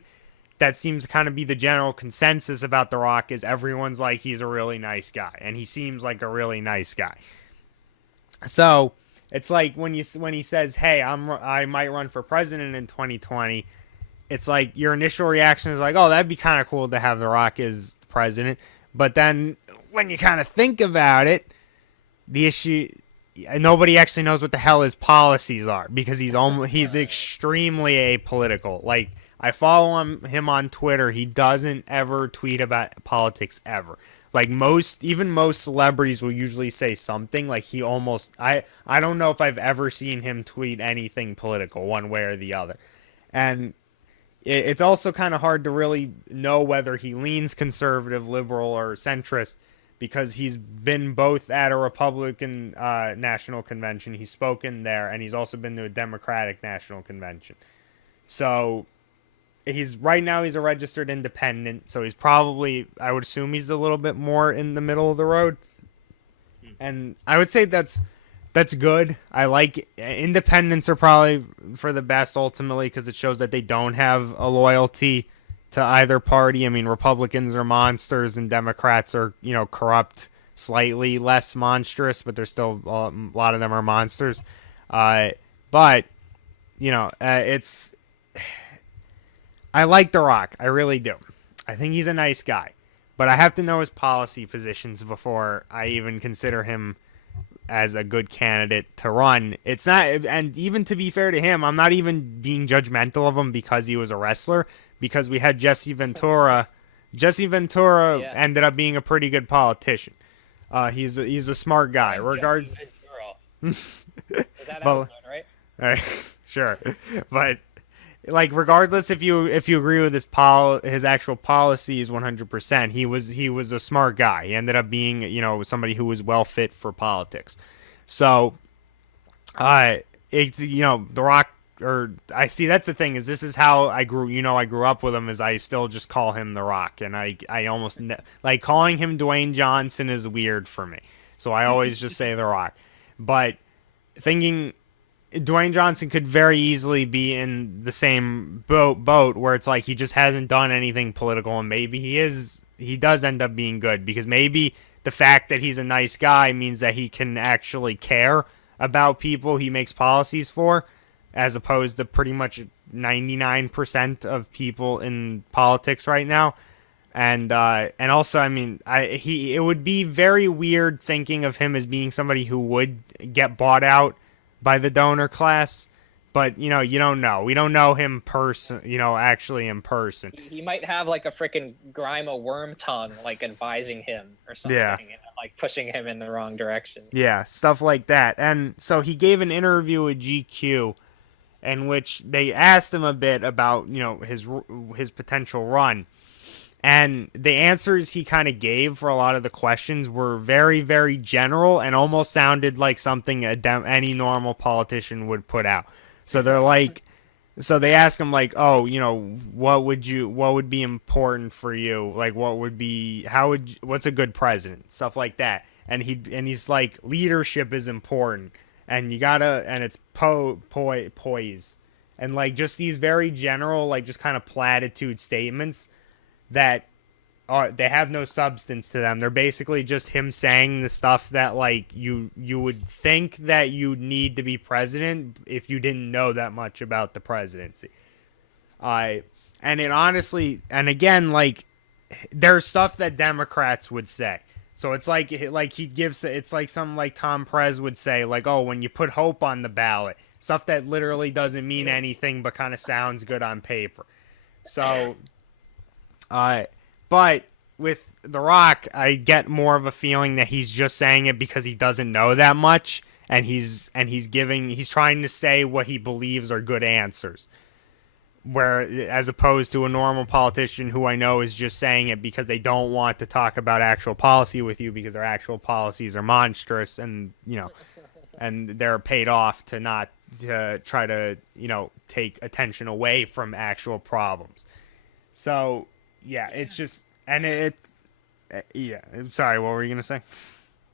that seems to kind of be the general consensus about The Rock is everyone's like he's a really nice guy, and he seems like a really nice guy. So it's like when he says, "Hey, I might run for president in 2020." It's like your initial reaction is like, "Oh, that'd be kind of cool to have The Rock as the president." But then when you kind of think about it, the issue, nobody actually knows what the hell his policies are because he's extremely apolitical. Like I follow him on Twitter. He doesn't ever tweet about politics ever. Like most celebrities will usually say something. Like I don't know if I've ever seen him tweet anything political one way or the other. And it's also kind of hard to really know whether he leans conservative, liberal, or centrist because he's been both at a Republican national convention. He's spoken there, and he's also been to a Democratic national convention. So he's right now he's a registered independent. So he's probably, I would assume, he's a little bit more in the middle of the road. And I would say that's good. I like independents are probably for the best ultimately because it shows that they don't have a loyalty to either party. I mean, Republicans are monsters and Democrats are, corrupt, slightly less monstrous, but they're still a lot of them are monsters. But it's I like The Rock. I really do. I think he's a nice guy, but I have to know his policy positions before I even consider him as a good candidate to run. It's not, and even to be fair to him, I'm not even being judgmental of him because he was a wrestler, because we had Jesse Ventura. Jesse Ventura ended up being a pretty good politician. He's a smart guy. Jesse Ventura. Is that episode, right? Sure, but like regardless if you agree with his actual policies 100%, he was a smart guy. He ended up being somebody who was well fit for politics. So it's The Rock, or I see that's the thing, is this is how I grew up with him, is I still just call him The Rock, and I almost like calling him Dwayne Johnson is weird for me. So I always just say The Rock. But thinking Dwayne Johnson could very easily be in the same boat where it's like he just hasn't done anything political, and maybe he does end up being good, because maybe the fact that he's a nice guy means that he can actually care about people he makes policies for, as opposed to pretty much 99% of people in politics right now. And also, I mean, it would be very weird thinking of him as being somebody who would get bought out by the donor class, but you don't know. We don't know him actually in person. He might have like a freaking Grima worm tongue, like advising him or something, like pushing him in the wrong direction. Yeah, stuff like that. And so he gave an interview with GQ, in which they asked him a bit about his potential run. And the answers he kind of gave for a lot of the questions were very, very general and almost sounded like something any normal politician would put out. So they ask him like, oh, what would be important for you? Like, what's a good president? Stuff like that. And he's like, leadership is important, and and it's poise, and like just these very general, like just kind of platitude statements that they have no substance to them. They're basically just him saying the stuff that like you would think that you need to be president if you didn't know that much about the presidency. And it honestly, and again, like there's stuff that Democrats would say. So it's like it's like something like Tom Prez would say, like, oh, when you put hope on the ballot, stuff that literally doesn't mean anything but kind of sounds good on paper. So but with The Rock, I get more of a feeling that he's just saying it because he doesn't know that much, and he's trying to say what he believes are good answers. Where, as opposed to a normal politician who I know is just saying it because they don't want to talk about actual policy with you, because their actual policies are monstrous, and and they're paid off to try to take attention away from actual problems. So yeah, it's just, and yeah. Sorry, what were you gonna say?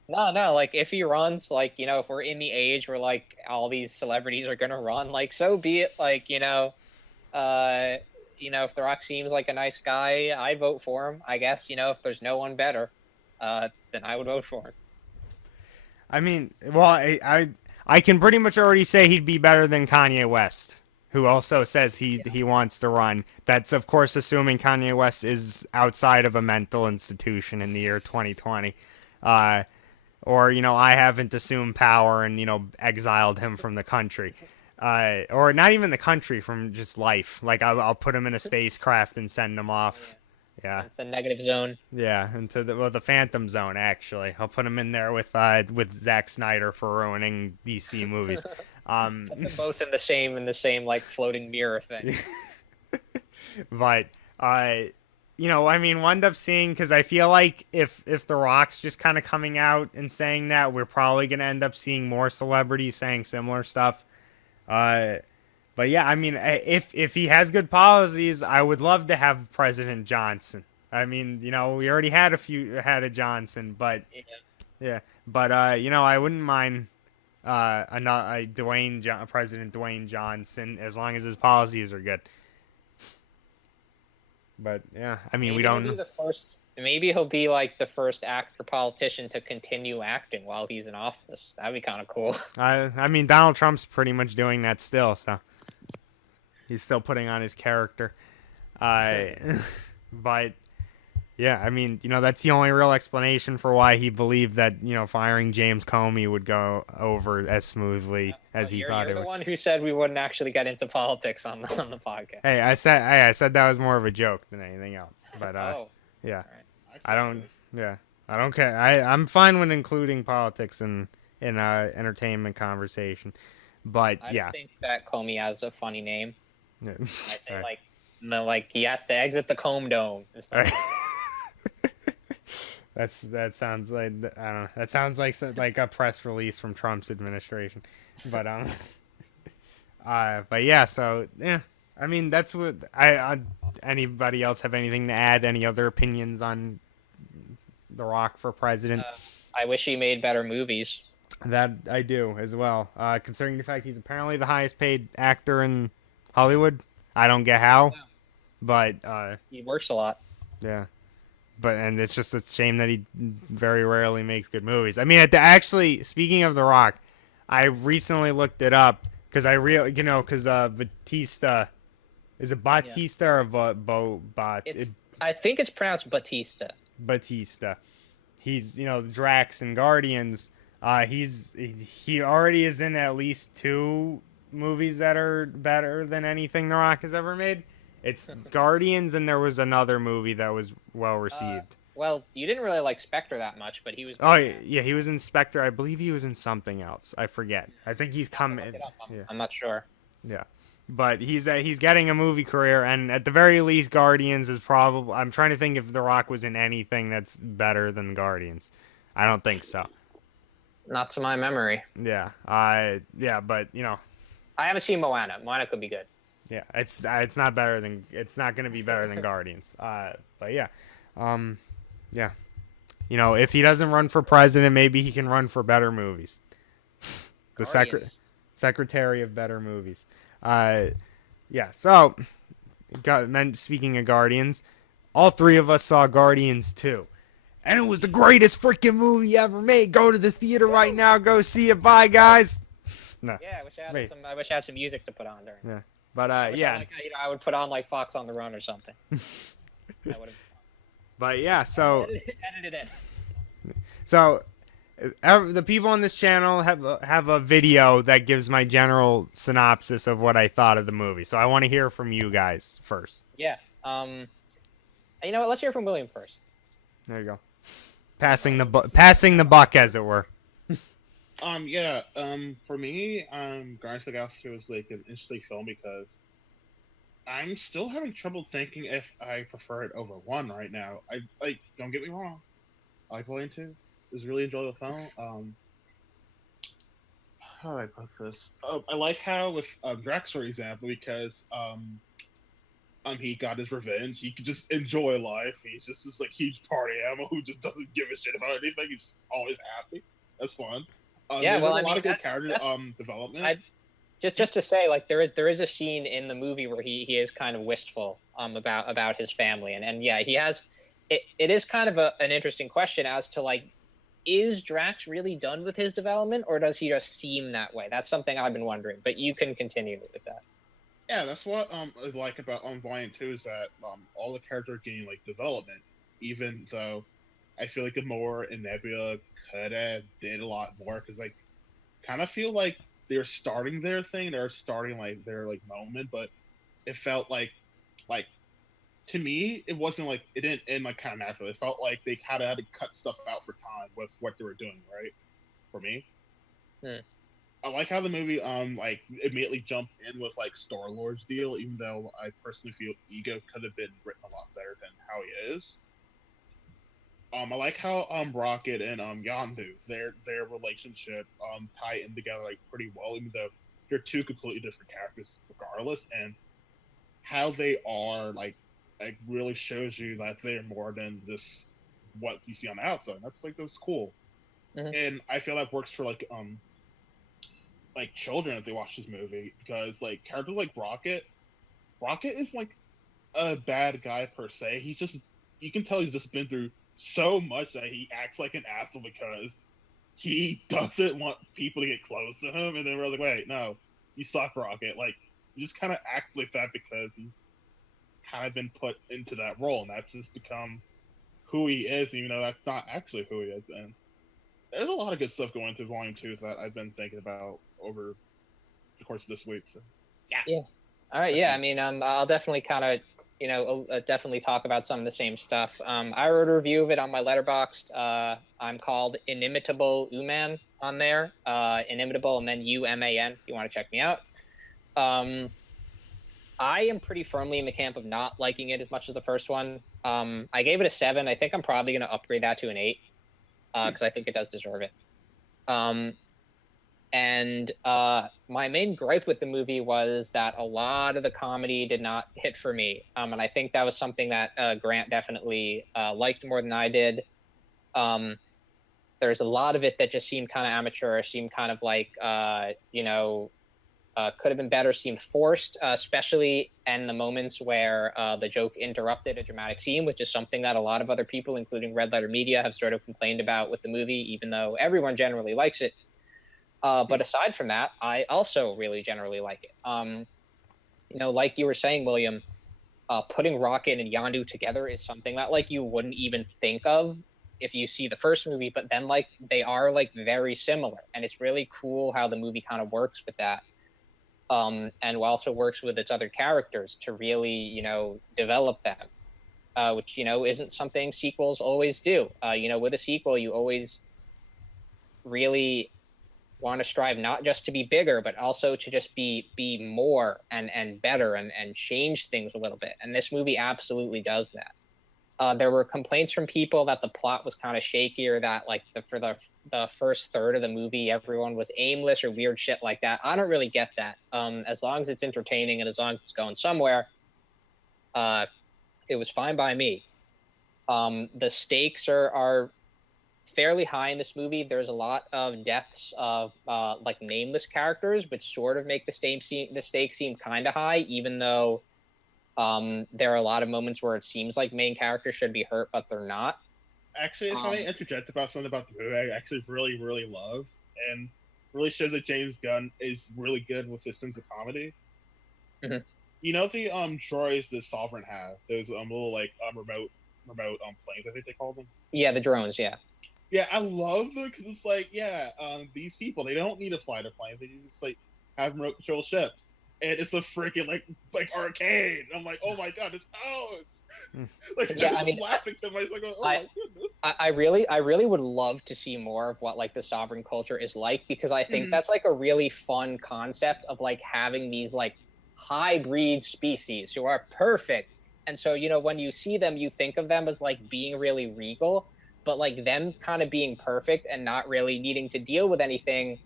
No, like if he runs, like if we're in the age where like all these celebrities are gonna run, like so be it. Like if The Rock seems like a nice guy, I vote for him. I guess if there's no one better, then I would vote for him. I mean, well, I can pretty much already say he'd be better than Kanye West, who also says he wants to run. That's, of course, assuming Kanye West is outside of a mental institution in the year 2020. Or, I haven't assumed power and, exiled him from the country. Or not even the country, from just life. Like, I'll put him in a spacecraft and send him off. Yeah. The negative zone. Yeah, into the Phantom Zone, actually. I'll put him in there with Zack Snyder for ruining DC movies. Put them both in the same like floating mirror thing. But I mean, we'll end up seeing, because I feel like if The Rock's just kind of coming out and saying that, we're probably gonna end up seeing more celebrities saying similar stuff. Uh, but yeah, I mean, if he has good policies, I would love to have President Johnson. I mean, we already had a Johnson, but Yeah. yeah, but I wouldn't mind another President Dwayne Johnson, as long as his policies are good. But yeah, I mean, we Maybe he'll don't be know. the first. Maybe he'll be like the first actor politician to continue acting while he's in office. That'd be kind of cool. I mean, Donald Trump's pretty much doing that still, so he's still putting on his character. Uh, but yeah, I mean, that's the only real explanation for why he believed that, firing James Comey would go over as smoothly as he thought You're it the would. one who said we wouldn't actually get into politics on the podcast. Hey, I said that was more of a joke than anything else. But Oh, yeah, all right. I don't. Yeah, I don't care. I'm fine with including politics in entertainment conversation. But I yeah. just think that Comey has a funny name. Yeah. I say Alright. like he has to exit the Comb Dome and stuff. That sounds like, I don't know. That sounds like a press release from Trump's administration. But but yeah. So yeah. I mean, that's what I. Anybody else have anything to add? Any other opinions on The Rock for president? I wish he made better movies. That I do as well. Considering the fact he's apparently the highest paid actor in Hollywood, I don't get how, but He works a lot. yeah. And it's just a shame that he very rarely makes good movies. I mean, actually, speaking of The Rock, I recently looked it up because because Batista, is it Batista or I think it's pronounced Batista. Batista? He's Drax and Guardians. He already is in at least 2 movies that are better than anything The Rock has ever made. It's Guardians, and there was another movie that was well received. Well, you didn't really like Spectre that much, but he was. Oh yeah, he was in Spectre. I believe he was in something else. I forget. I think he's come in. Yeah, I'm not sure. yeah, but he's getting a movie career, and at the very least, Guardians is probably. I'm trying to think if The Rock was in anything that's better than Guardians. I don't think so. Not to my memory. Yeah, yeah, but I haven't seen Moana. Moana could be good. yeah, it's not better than it's not gonna be better than Guardians. But yeah, yeah, if he doesn't run for president, maybe he can run for better movies. The secretary of better movies. Yeah. So, speaking of Guardians, all 3 of us saw Guardians 2. And it was the greatest freaking movie ever made. Go to the theater right now. Go see it. Bye, guys. No. Yeah, I wish I had some music to put on during. Yeah. But yeah. I would put on like Fox on the Run or something. That would have. But yeah, so Edit it in. So the people on this channel have a video that gives my general synopsis of what I thought of the movie. So I want to hear from you guys first. Yeah. You know what? Let's hear from William first. There you go. Passing the buck, as it were. Yeah. For me, Guardians of the Galaxy was like an interesting film because I'm still having trouble thinking if I prefer it over 1 right now. Don't get me wrong. I like Wherein 2. It was a really enjoyable film. How do I put this? I like how with Drax, for example, because he got his revenge. He could just enjoy life. He's just this like huge party animal who just doesn't give a shit about anything. He's always happy. That's fun. Yeah, well, there's a lot of good character development. Just to say, like there is a scene in the movie where he is kind of wistful about his family, and yeah, he has. It is kind of an interesting question as to like, is Drax really done with his development, or does he just seem that way? That's something I've been wondering. But you can continue with that. Yeah, that's what I like about Volume 2 is that all the characters gain like development, even though I feel like Gamora and Nebula could have did a lot more because like kind of feel like they're starting their thing, they're starting like their like moment, but it felt like to me it wasn't like it didn't end like kind of naturally. It felt like they kind of had to cut stuff out for time with what they were doing, right? For me. I like how the movie like immediately jumped in with like Star Lord's deal, even though I personally feel Ego could have been written a lot better than how he is. I like how Rocket and Yondu their relationship tie in together like pretty well, even though they're two completely different characters regardless, and how they are like really shows you that they're more than just what you see on the outside. That's cool, and I feel that works for like children if they watch this movie because like characters like Rocket is like a bad guy per se. He's just you can tell he's just been through so much that he acts like an asshole because he doesn't want people to get close to him, and then we're like, wait, no, you suck, Rocket. Like you just kind of act like that because he's kind of been put into that role, and that's just become who he is, even though that's not actually who he is. And there's a lot of good stuff going into Volume 2 that I've been thinking about over the course of this week. So, yeah. All right. Yeah. I mean, I'll definitely kind of, definitely talk about some of the same stuff. I wrote a review of it on my Letterboxd. I'm called Inimitable Uman on there. Inimitable and then UMAN. If you want to check me out. I am pretty firmly in the camp of not liking it as much as the first one. I gave it a 7. I think I'm probably going to upgrade that to an 8 because I think it does deserve it. And my main gripe with the movie was that a lot of the comedy did not hit for me. And I think that was something that Grant definitely liked more than I did. There's a lot of it that just seemed kind of amateurish, seemed kind of like, could have been better, seemed forced, especially in the moments where the joke interrupted a dramatic scene, which is something that a lot of other people, including Red Letter Media, have sort of complained about with the movie, even though everyone generally likes it. But aside from that, I also really generally like it. Like you were saying, William, putting Rocket and Yondu together is something that like you wouldn't even think of if you see the first movie, but then like they are like very similar, and it's really cool how the movie kind of works with that. And also works with its other characters to really, develop them, which, isn't something sequels always do. With a sequel, you always really want to strive not just to be bigger, but also to just be more and better and change things a little bit. And this movie absolutely does that. There were complaints from people that the plot was kind of shaky, or that like for the first third of the movie, everyone was aimless or weird shit like that. I don't really get that. As long as it's entertaining and as long as it's going somewhere, it was fine by me. The stakes are fairly high in this movie. There's a lot of deaths of like nameless characters, which sort of make the stakes seem kind of high, even though there are a lot of moments where it seems like main characters should be hurt, but they're not. Actually, if I interject about something about the movie, I actually really, really love, and really shows that James Gunn is really good with his sense of comedy. Mm-hmm. You know the droids the Sovereign have, those little like remote planes, I think they call them. Yeah, the drones. Yeah. Yeah, I love them because it's like, these people, they don't need to fly their planes; they just like have remote control ships. And it's a freaking like arcade. I'm like, oh my god, it's out. Like, yeah, I was laughing to myself. Like, oh my goodness. I really would love to see more of what like the Sovereign culture is like, because I think that's like a really fun concept of like having these like hybrid species who are perfect. And so, when you see them, you think of them as like being really regal, but like them kind of being perfect and not really needing to deal with anything.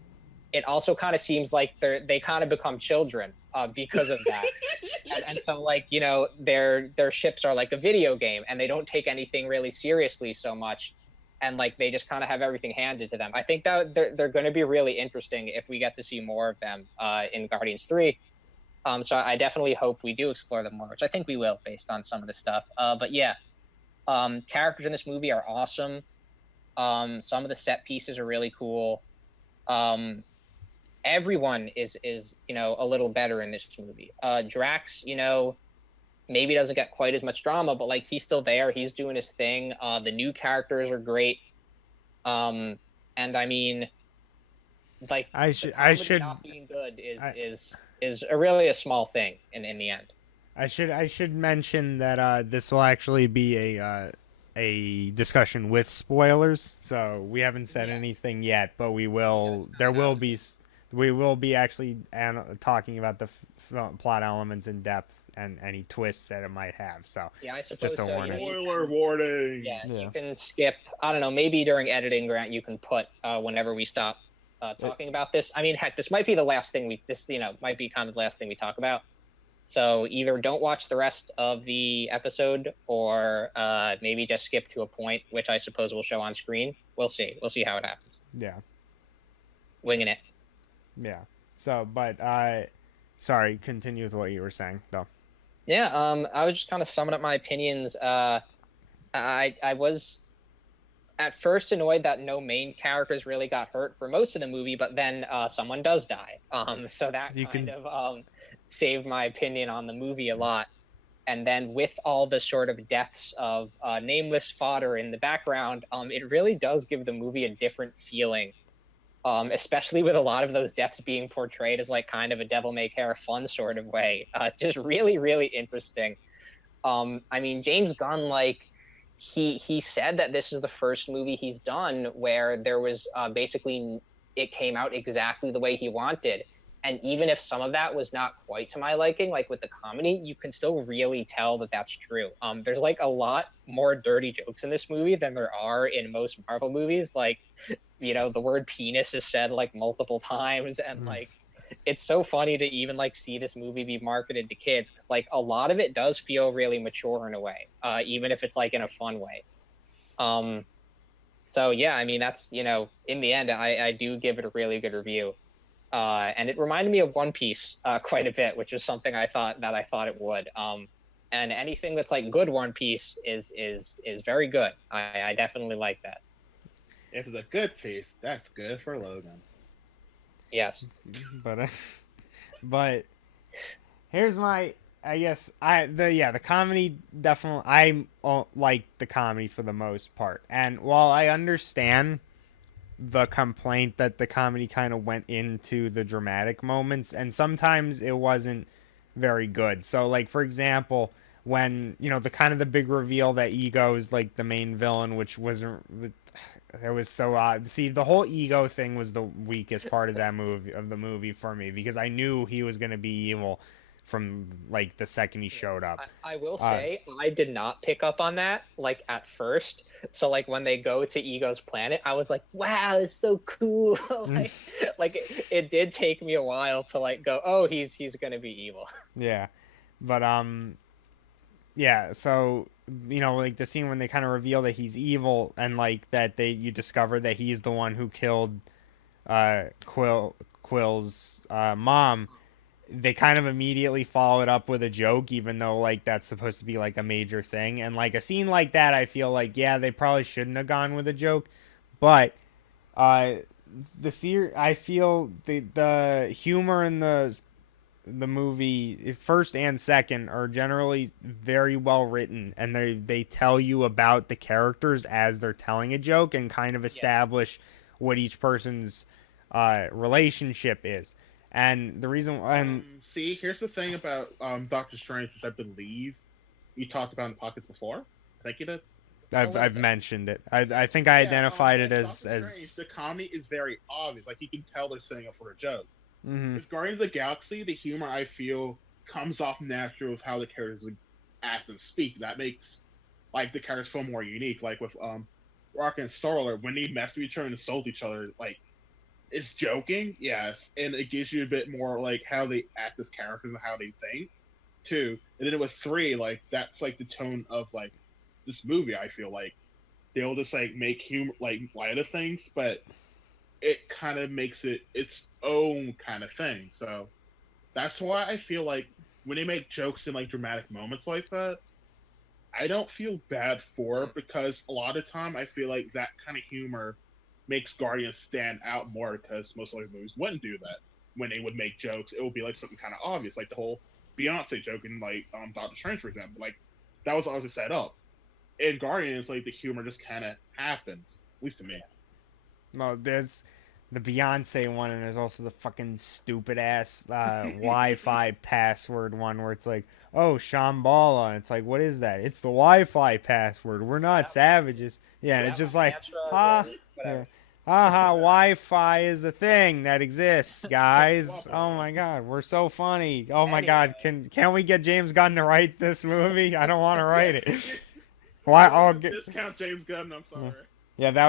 It also kind of seems like they kind of become children because of that. and so like, their ships are like a video game, and they don't take anything really seriously so much. And like, they just kind of have everything handed to them. I think that they're going to be really interesting if we get to see more of them in Guardians 3. So I definitely hope we do explore them more, which I think we will based on some of the stuff. But yeah, characters in this movie are awesome. Some of the set pieces are really cool. Everyone is a little better in this movie. Drax, maybe doesn't get quite as much drama, but like he's still there. He's doing his thing. The new characters are great. And I mean, like I should not being good is really a small thing in the end. I should mention that this will actually be a discussion with spoilers, so we haven't said anything yet, but we will. There we will be actually talking about the plot elements in depth and any twists that it might have. So Yeah, I just suppose a so. You know, warning. Spoiler warning. yeah, you Yeah. can skip. I don't know. Maybe during editing, Grant, you can put whenever we stop It, talking about this. I mean, heck, this might be the last thing we. This might be kind of the last thing we talk about. So either don't watch the rest of the episode, or maybe just skip to a point, which I suppose will show on screen. We'll see. We'll see how it happens. yeah. Winging it. Yeah. So, but sorry, continue with what you were saying, though. Yeah. I was just kind of summing up my opinions. I was at first annoyed that no main characters really got hurt for most of the movie, but then someone does die. So that saved my opinion on the movie a lot. And then with all the sort of deaths of nameless fodder in the background, it really does give the movie a different feeling. Especially with a lot of those deaths being portrayed as like kind of a devil may care fun sort of way. Just really, really interesting. I mean, James Gunn, like, he said that this is the first movie he's done where there was basically it came out exactly the way he wanted. And even if some of that was not quite to my liking, like with the comedy, you can still really tell that that's true. There's like a lot more dirty jokes in this movie than there are in most Marvel movies. Like, the word penis is said like multiple times, and like it's so funny to even like see this movie be marketed to kids, because like a lot of it does feel really mature in a way, even if it's like in a fun way. So yeah, I mean, that's, in the end, I do give it a really good review. And it reminded me of One Piece quite a bit, which is something I thought it would. And anything that's like good One Piece is very good. I definitely like that. If it's a good piece, that's good for Logan. Yes. But here's my, I guess the comedy definitely, I like the comedy for the most part, and while I understand the complaint that the comedy kind of went into the dramatic moments, and sometimes it wasn't very good. So like, for example, when the kind of the big reveal that Ego is like the main villain, which wasn't, it was so odd. See, the whole Ego thing was the weakest part of the movie for me, because I knew he was going to be evil from like the second he showed up. I will say I did not pick up on that like at first. So like when they go to Ego's planet, I was like, wow, it's so cool. like it did take me a while to like go, oh, he's gonna be evil. Yeah, but yeah. So like the scene when they kind of reveal that he's evil, and like that you discover that he's the one who killed Quill's mom. They kind of immediately follow it up with a joke, even though like that's supposed to be like a major thing. And like a scene like that, I feel like, yeah, they probably shouldn't have gone with a joke, but I feel the humor in the movie, first and second, are generally very well written, and they tell you about the characters as they're telling a joke, and kind of establish what each person's relationship is. And the reason, See, here's the thing about Doctor Strange, which I believe you talked about in the pockets before. I think you did. I've mentioned it. I think I identified it as Strange, the comedy is very obvious. Like, you can tell they're setting up for a joke. Mm-hmm. With Guardians of the Galaxy, the humor, I feel, comes off natural with how the characters act and speak. That makes like the characters feel more unique. Like with Rocket and Star-Lord, when they mess with each other and insult each other, like, it's joking, yes, and it gives you a bit more like how they act as characters and how they think too. And then with 3, like, that's like the tone of like this movie. I feel like they'll just like make humor like light of things, but it kind of makes it its own kind of thing. So that's why I feel like when they make jokes in like dramatic moments like that, I don't feel bad for it, because a lot of time I feel like that kind of humor makes Guardians stand out more, because most other movies wouldn't do that. When they would make jokes, it would be like something kind of obvious, like the whole Beyonce joke in like Doctor Strange, for example. Like, that was obviously set up. In Guardians, like, the humor just kind of happens, at least to me. Well, there's the Beyonce one, and there's also the fucking stupid ass Wi-Fi password one, where it's like, oh, Shambhala, and it's like, what is that? It's the Wi-Fi password. We're not savages. Yeah, and it's just like, ha, yeah, Haha, Wi-Fi is a thing that exists, guys. Oh my god, we're so funny. Oh my god, can't we get James Gunn to write this movie? I don't want to write it. Why? I'll get discount James Gunn. I'm sorry. Yeah, that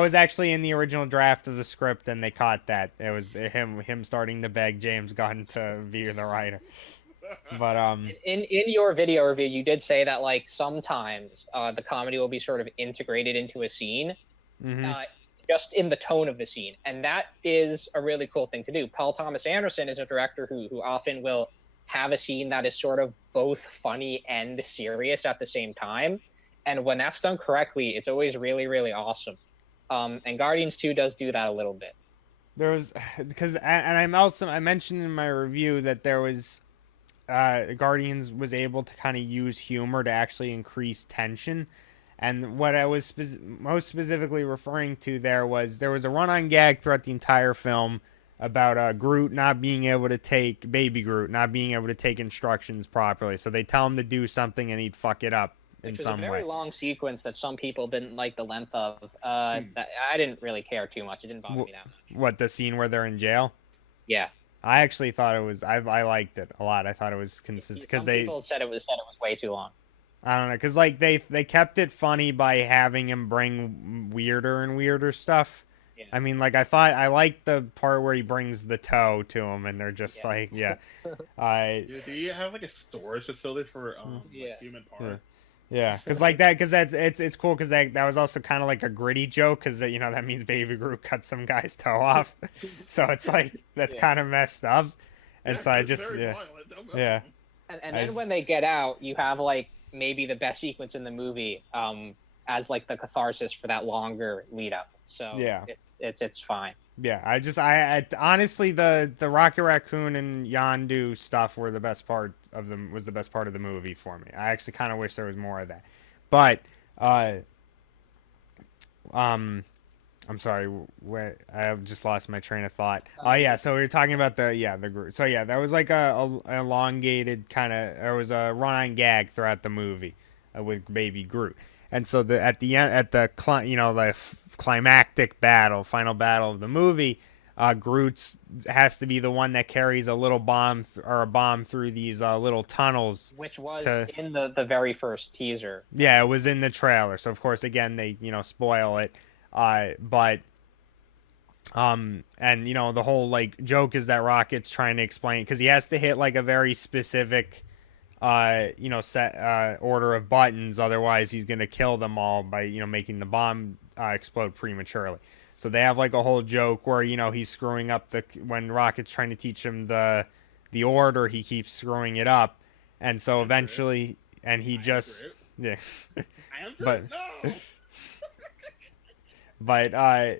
was actually in the original draft of the script, and they caught that. It was him starting to beg James Gunn to be the writer. But in your video review, you did say that like sometimes the comedy will be sort of integrated into a scene. Just in the tone of the scene. And that is a really cool thing to do. Paul Thomas Anderson is a director who often will have a scene that is sort of both funny and serious at the same time. And when that's done correctly, it's always really, really awesome. And Guardians 2 does do that a little bit. There was, because, and I mentioned in my review that there was, Guardians was able to kind of use humor to actually increase tension. And what I was most specifically referring to there was a run-on gag throughout the entire film about Groot not being able to take, baby Groot not being able to take instructions properly. So they tell him to do something and he'd fuck it up in some way. Which is a very long sequence that some people didn't like the length of. I didn't really care too much. It didn't bother me that much. What, the scene where they're in jail? Yeah. I actually thought it was, I liked it a lot. I thought it was consistent because people said it was way too long. I don't know, because like they kept it funny by having him bring weirder and weirder stuff. Yeah. I mean, like I liked the part where he brings the toe to him, and they're just like, yeah. Do you have like a storage facility for like human parts? Yeah, because like that, because it's cool, because that was also kind of like a gritty joke, because you know that means Baby Groot cut some guy's toe off, so it's like that's kind of messed up, and so I just yeah. And then when they get out, you have like maybe the best sequence in the movie as like the catharsis for that longer lead up. So yeah, it's fine. Yeah, I honestly the Rocket Raccoon and Yondu stuff were the best part of them, was the best part of the movie for me. I actually kind of wish there was more of that. But I'm sorry, I just lost my train of thought. Oh yeah, so we were talking about the Groot. So yeah, that was like a elongated kind of, there was a run-on gag throughout the movie with Baby Groot. And so at the end, at the climactic battle, final battle of the movie, Groot has to be the one that carries a little bomb or a bomb through these little tunnels, which was in the very first teaser. Yeah, it was in the trailer. So of course, again, they spoil it. But and the whole like joke is that Rocket's trying to explain, because he has to hit like a very specific set order of buttons, otherwise he's gonna kill them all by making the bomb explode prematurely. So they have like a whole joke where he's screwing up when Rocket's trying to teach him the order, he keeps screwing it up, and so eventually but no. But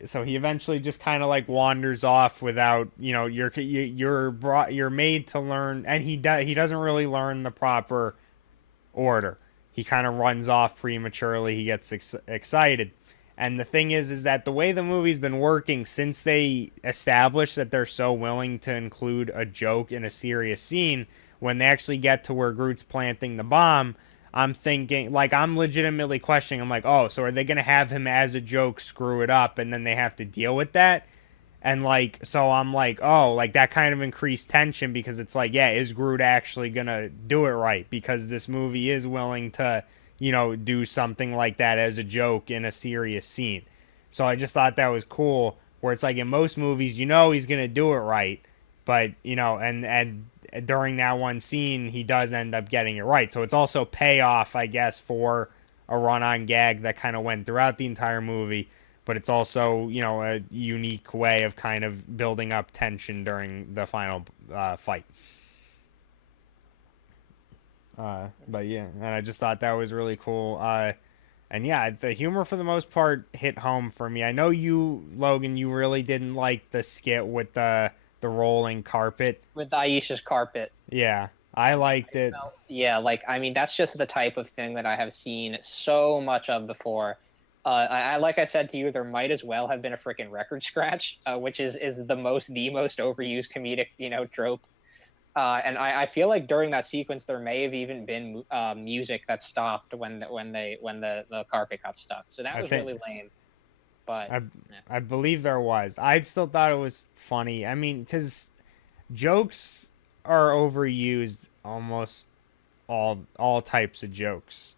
so he eventually just kind of like wanders off without, you're made to learn, and he doesn't really learn the proper order. He kind of runs off prematurely. He gets excited. And the thing is that the way the movie's been working since they established that they're so willing to include a joke in a serious scene, when they actually get to where Groot's planting the bomb, I'm thinking, like, I'm legitimately questioning. I'm like, oh, so are they going to have him as a joke screw it up and then they have to deal with that? And, like, so I'm like, oh, like, that kind of increased tension, because it's like, yeah, is Groot actually going to do it right? Because this movie is willing to, do something like that as a joke in a serious scene. So I just thought that was cool, where it's like in most movies, he's going to do it right. But, and during that one scene, he does end up getting it right. So it's also payoff, I guess, for a run-on gag that kind of went throughout the entire movie. But it's also, a unique way of kind of building up tension during the final fight. But yeah, and I just thought that was really cool. And yeah, the humor for the most part hit home for me. I know you, Logan, you really didn't like the skit with the rolling carpet. With Aisha's carpet. Yeah, I liked it. Yeah, like, I mean, that's just the type of thing that I have seen so much of before. Like I said to you, there might as well have been a freaking record scratch, which is the most overused comedic, trope. And I feel like during that sequence, there may have even been music that stopped when the carpet got stuck. So that was really lame. But I I believe there was. I still thought it was funny. I mean, because jokes are overused almost all types of jokes.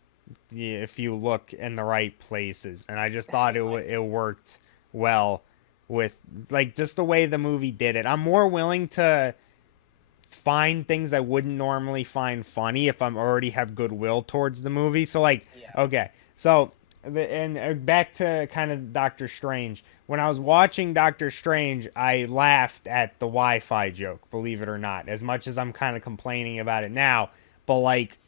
If you look in the right places, and I just thought it worked well with like just the way the movie did it. I'm more willing to find things I wouldn't normally find funny if I'm already have goodwill towards the movie. So like, yeah, okay, so and back to kind of Doctor Strange. When I was watching Doctor Strange, I laughed at the Wi-Fi joke, believe it or not, as much as I'm kind of complaining about it now. But like,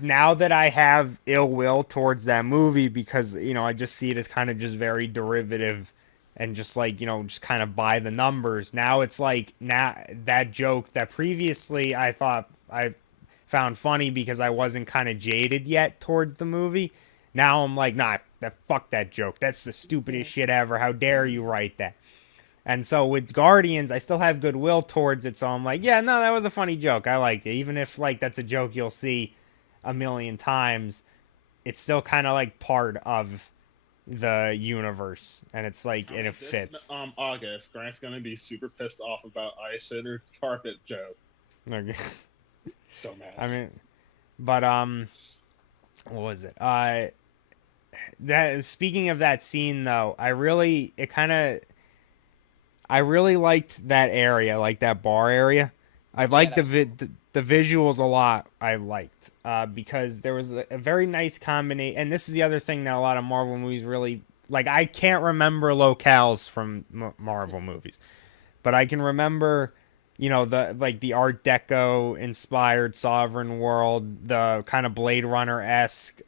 now that I have ill will towards that movie because I just see it as kind of just very derivative and just like just kind of by the numbers. Now it's like now that joke that previously I thought I found funny because I wasn't kind of jaded yet towards the movie. Now I'm like, nah, fuck that joke. That's the stupidest shit ever. How dare you write that? And so with Guardians, I still have goodwill towards it. So I'm like, yeah, no, that was a funny joke. I liked it. Even if like that's a joke you'll see a million times, it's still kind of like part of the universe. And it's like, and it fits. August, Grant's gonna be super pissed off about ice or carpet joke. Okay. So mad. I mean, but, what was it? That speaking of that scene though, I really liked that area, like that bar area. I liked the visuals a lot. I liked because there was a very nice combination, and this is the other thing that a lot of Marvel movies really like. I can't remember locales from Marvel movies, but I can remember, the Art Deco inspired Sovereign World, the kind of Blade Runner esque,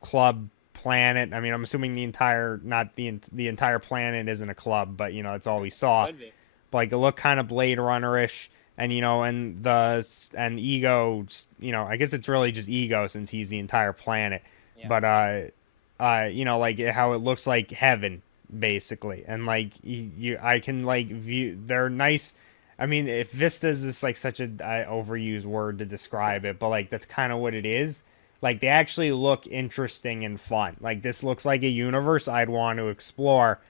club planet. I mean, I'm assuming not the entire planet isn't a club, but that's all we saw. But like it looked kind of Blade Runner ish, and and Ego, I guess it's really just Ego since he's the entire planet. yeah. But like how it looks like heaven basically, and like I can like view they're nice. I mean, if Vistas is like such a overused word to describe it, but like that's kind of what it is. Like they actually look interesting and fun. Like this looks like a universe I'd want to explore,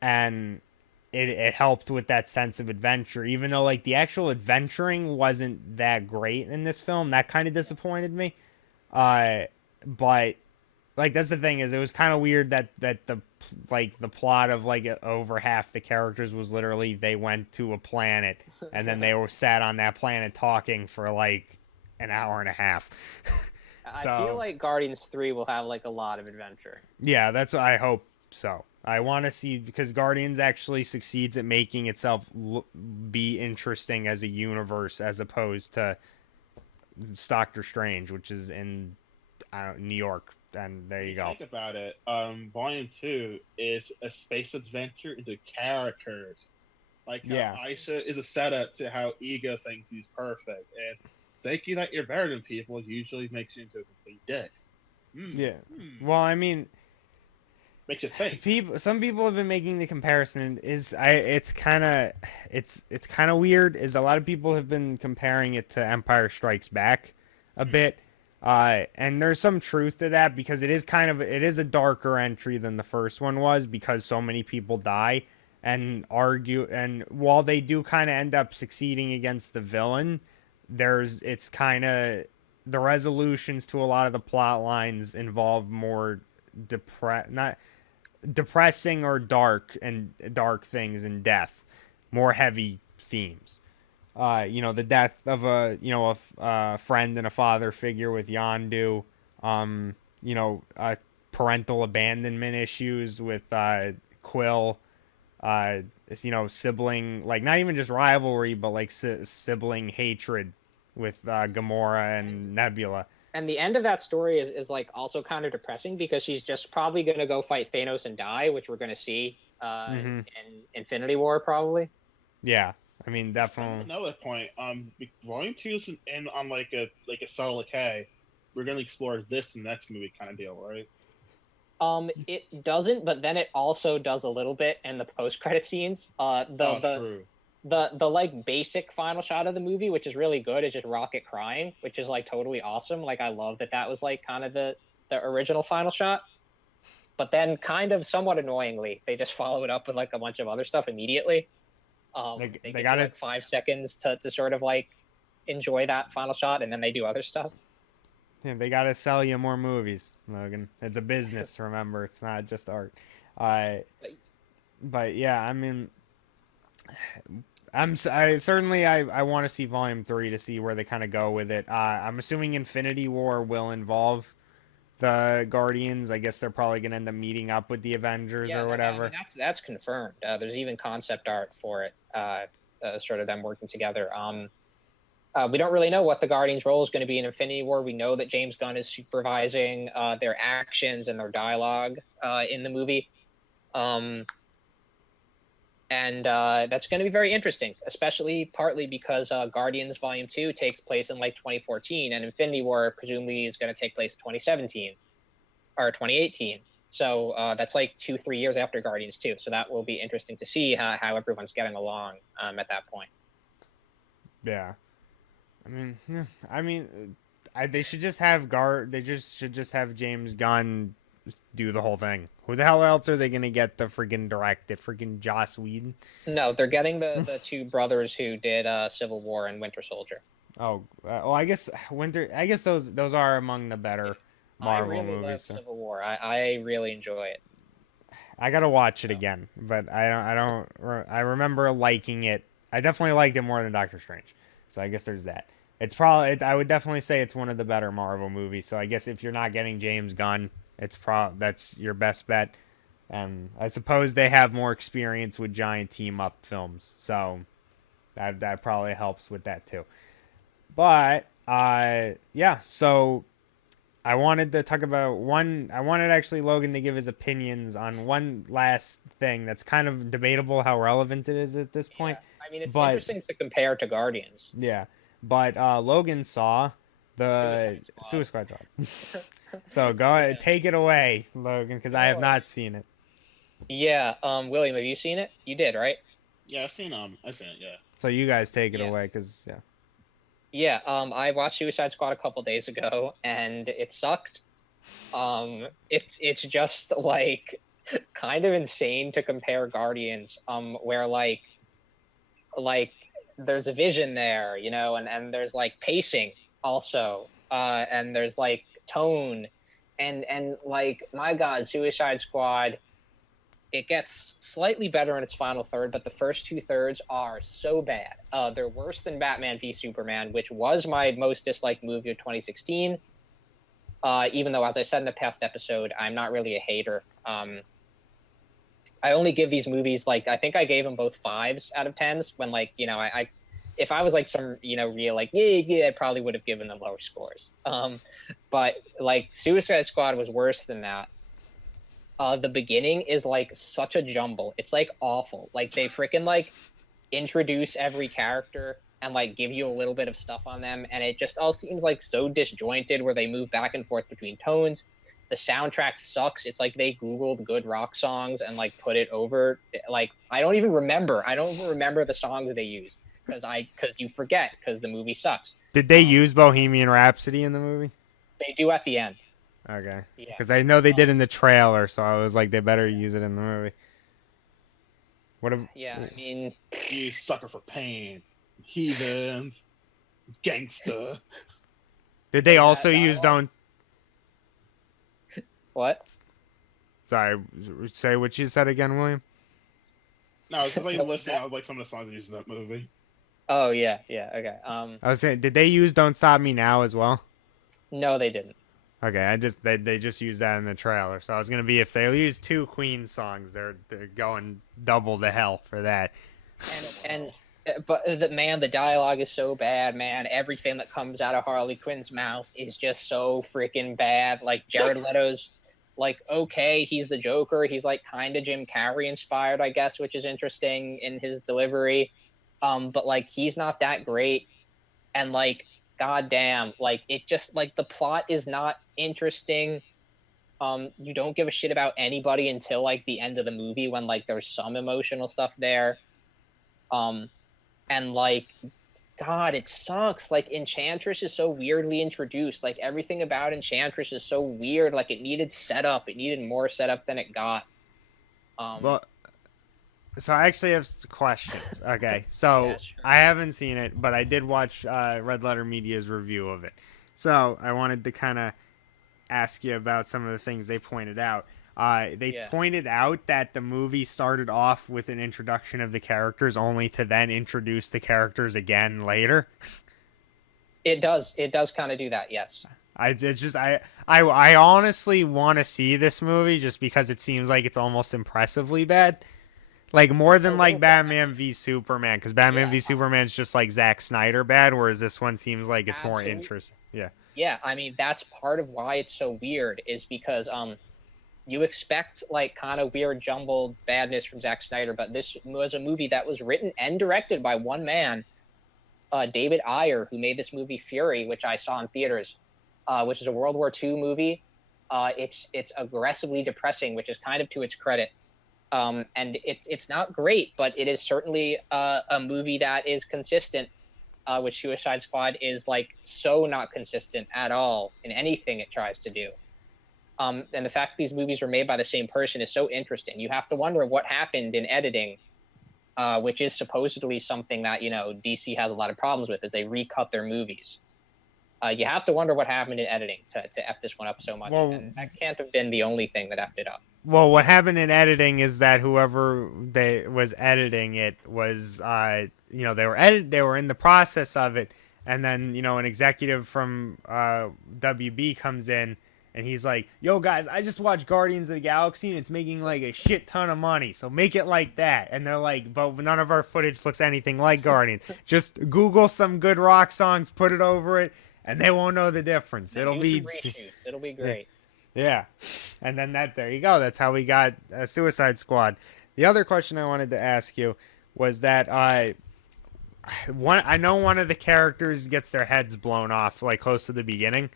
and it helped with that sense of adventure. Even though like the actual adventuring wasn't that great in this film, that kind of disappointed me. But like that's the thing is it was kind of weird that the plot of like over half the characters was literally they went to a planet and then they were sat on that planet talking for like an hour and a half. I feel like Guardians 3 will have like a lot of adventure. Yeah, that's what I hope so. I want to see because Guardians actually succeeds at making itself be interesting as a universe as opposed to Doctor Strange, which is in New York. And there you go. Think about it. Volume 2 is a space adventure into characters. Like how Aisha is a setup to how Ego thinks he's perfect, and thinking that you're better than people usually makes you into a complete dick. Well, I mean, makes you think. Some people have been making the comparison. It's kind of weird. Is a lot of people have been comparing it to Empire Strikes Back a bit. And there's some truth to that because it is a darker entry than the first one was because so many people die and argue, and while they do kind of end up succeeding against the villain, it's kind of the resolutions to a lot of the plot lines involve more not depressing or dark things and death, more heavy themes. The death of a friend and a father figure with Yondu, parental abandonment issues with Quill, sibling, like not even just rivalry, but like sibling hatred with Gamora and Nebula. And the end of that story is like also kind of depressing because she's just probably going to go fight Thanos and die, which we're going to see in Infinity War probably. Yeah. I mean, definitely. Another point. Volume 2 is in on like a solid K. We're gonna explore this in the next movie kind of deal, right? It doesn't, but then it also does a little bit in the post-credit scenes. True. The like basic final shot of the movie, which is really good, is just Rocket crying, which is like totally awesome. Like I love that was like kind of the original final shot. But then, kind of somewhat annoyingly, they just follow it up with like a bunch of other stuff immediately. They give got you it. like 5 seconds to sort of like enjoy that final shot, and then they do other stuff. Yeah, they gotta sell you more movies, Logan. It's a business. Remember, it's not just art. Uh, but yeah, I mean, I certainly I want to see Volume 3 to see where they kind of go with it. I'm assuming Infinity War will involve the Guardians. I guess they're probably gonna end up meeting up with the Avengers Yeah, or no, whatever. I mean, that's confirmed. There's even concept art for it, sort of them working together. We don't really know what the Guardians' role is going to be in Infinity War. We know that James Gunn is supervising their actions and their dialogue in the movie. And that's going to be very interesting, especially partly because Guardians Volume 2 takes place in like 2014, and Infinity War presumably is going to take place in 2017 or 2018. So that's like 2-3 years after Guardians 2. So that will be interesting to see how everyone's getting along at that point. Yeah, I mean, they should just have should just have James Gunn do the whole thing. Who the hell else are they gonna get the freaking directed? Freaking Joss Whedon? No, they're getting the two brothers who did Civil War and Winter Soldier. Oh, well, I guess Winter. I guess those are among the better Marvel I really love movies. So. Civil War. I really enjoy it. I gotta watch it again, but I remember liking it. I definitely liked it more than Doctor Strange. So I guess there's that. It's probably. I would definitely say it's one of the better Marvel movies. So I guess if you're not getting James Gunn, that's your best bet. And I suppose they have more experience with giant team up films, so that probably helps with that too. But yeah. So I wanted to talk about one. I wanted actually Logan to give his opinions on one last thing that's kind of debatable how relevant it is at this point. Yeah, I mean, it's But interesting to compare to Guardians. yeah, but Logan saw the Suicide Suicide Squad. So go ahead, take it away, Logan, because I have not seen it. Yeah, William, have you seen it? You did, right? Yeah, I've seen it. Yeah. So you guys take it Yeah. away, because yeah. Yeah, I watched Suicide Squad a couple days ago, and it sucked. It's just like kind of insane to compare Guardians, where like there's a vision there, you know, and there's like pacing also, and there's like tone, and like my God, Suicide Squad. It gets slightly better in its final third, but the first 2/3 are so bad. They're worse than Batman v Superman, which was my most disliked movie of 2016. Even though, as I said in the past episode, I'm not really a hater. I only give these movies, like, I think I gave them both 5s out of 10s when, like, you know, I if I was like some, you know, real like, yeah, I probably would have given them lower scores. But like Suicide Squad was worse than that. The beginning is like such a jumble. It's like awful. Like they freaking like introduce every character and like give you a little bit of stuff on them, and it just all seems like so disjointed where they move back and forth between tones. The soundtrack sucks. It's like they Googled good rock songs and like put it over. Like I don't even remember the songs they use because you forget because the movie sucks. Did they use Bohemian Rhapsody in the movie? They do at the end. Okay. Yeah. Because I know they did in the trailer, so I was like, they better use it in the movie. Yeah, I mean, You sucker for pain, heathens, gangster. Did they also use Don't? what? Sorry, say what you said again, William. No, it's just like listening. I was like some of the songs they used in that movie. Oh yeah, okay. I was saying, did they use "Don't Stop Me Now" as well? No, they didn't. Okay, they just used that in the trailer. So I was gonna be if they use 2 Queen songs, they're going double to hell for that. But the dialogue is so bad, man. Everything that comes out of Harley Quinn's mouth is just so freaking bad. Like Jared Leto's, like, okay, he's the Joker. He's like kind of Jim Carrey inspired, I guess, which is interesting in his delivery. But like he's not that great, and like goddamn, like it just like the plot is not interesting. You don't give a shit about anybody until like the end of the movie when like there's some emotional stuff there. And like God, it sucks. Like Enchantress is so weirdly introduced. Like everything about Enchantress is so weird. Like it needed setup. It needed more setup than it got. Um, Well, so I actually have questions. Okay, yeah, so sure. I haven't seen it, but I did watch Red Letter Media's review of it. So I wanted to kind of ask you about some of the things they pointed out. They Yeah. pointed out that the movie started off with an introduction of the characters, only to then introduce the characters again later. It does. It does kind of do that. Yes. It's just I honestly want to see this movie just because it seems like it's almost impressively bad. Like more A than like little bit. Batman v Superman, because Batman Yeah. v Superman's just like Zack Snyder bad, whereas this one seems like it's more Absolutely. interesting. Yeah. Yeah. I mean, that's part of why it's so weird is because you expect like kind of weird jumbled badness from Zack Snyder, but this was a movie that was written and directed by one man, David Ayer, who made this movie Fury, which I saw in theaters, which is a World War II movie. It's aggressively depressing, which is kind of to its credit. And it's not great, but it is certainly a movie that is consistent. Which Suicide Squad is like so not consistent at all in anything it tries to do. And the fact that these movies were made by the same person is so interesting. You have to wonder what happened in editing, which is supposedly something that DC has a lot of problems with, is they recut their movies. You have to wonder what happened in editing to f this one up so much, Well, and that can't have been the only thing that effed it up. well, what happened in editing is that whoever they was editing it was, they were in the process of it, and then an executive from WB comes in. And he's like, "Yo, guys, I just watched Guardians of the Galaxy, and it's making like a shit ton of money. So make it like that." And they're like, "But none of our footage looks anything like Guardians. Just Google some good rock songs, put it over it, and they won't know the difference. It'll be reshoots. It'll be great. yeah." And then there you go. That's how we got Suicide Squad. The other question I wanted to ask you was that I know one of the characters gets their heads blown off like close to the beginning.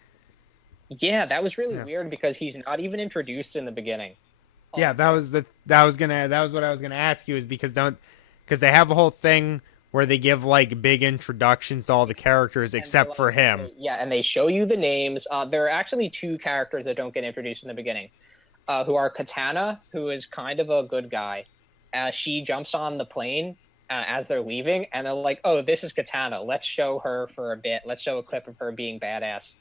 Yeah, that was really Yeah. weird because he's not even introduced in the beginning. Yeah, that was what I was gonna ask you is because they have a whole thing where they give like big introductions to all the characters And except for him. yeah, and they show you the names. There are actually two characters that don't get introduced in the beginning, who are Katana, who is kind of a good guy. She jumps on the plane as they're leaving, and they're like, "Oh, this is Katana. Let's show her for a bit. Let's show a clip of her being badass."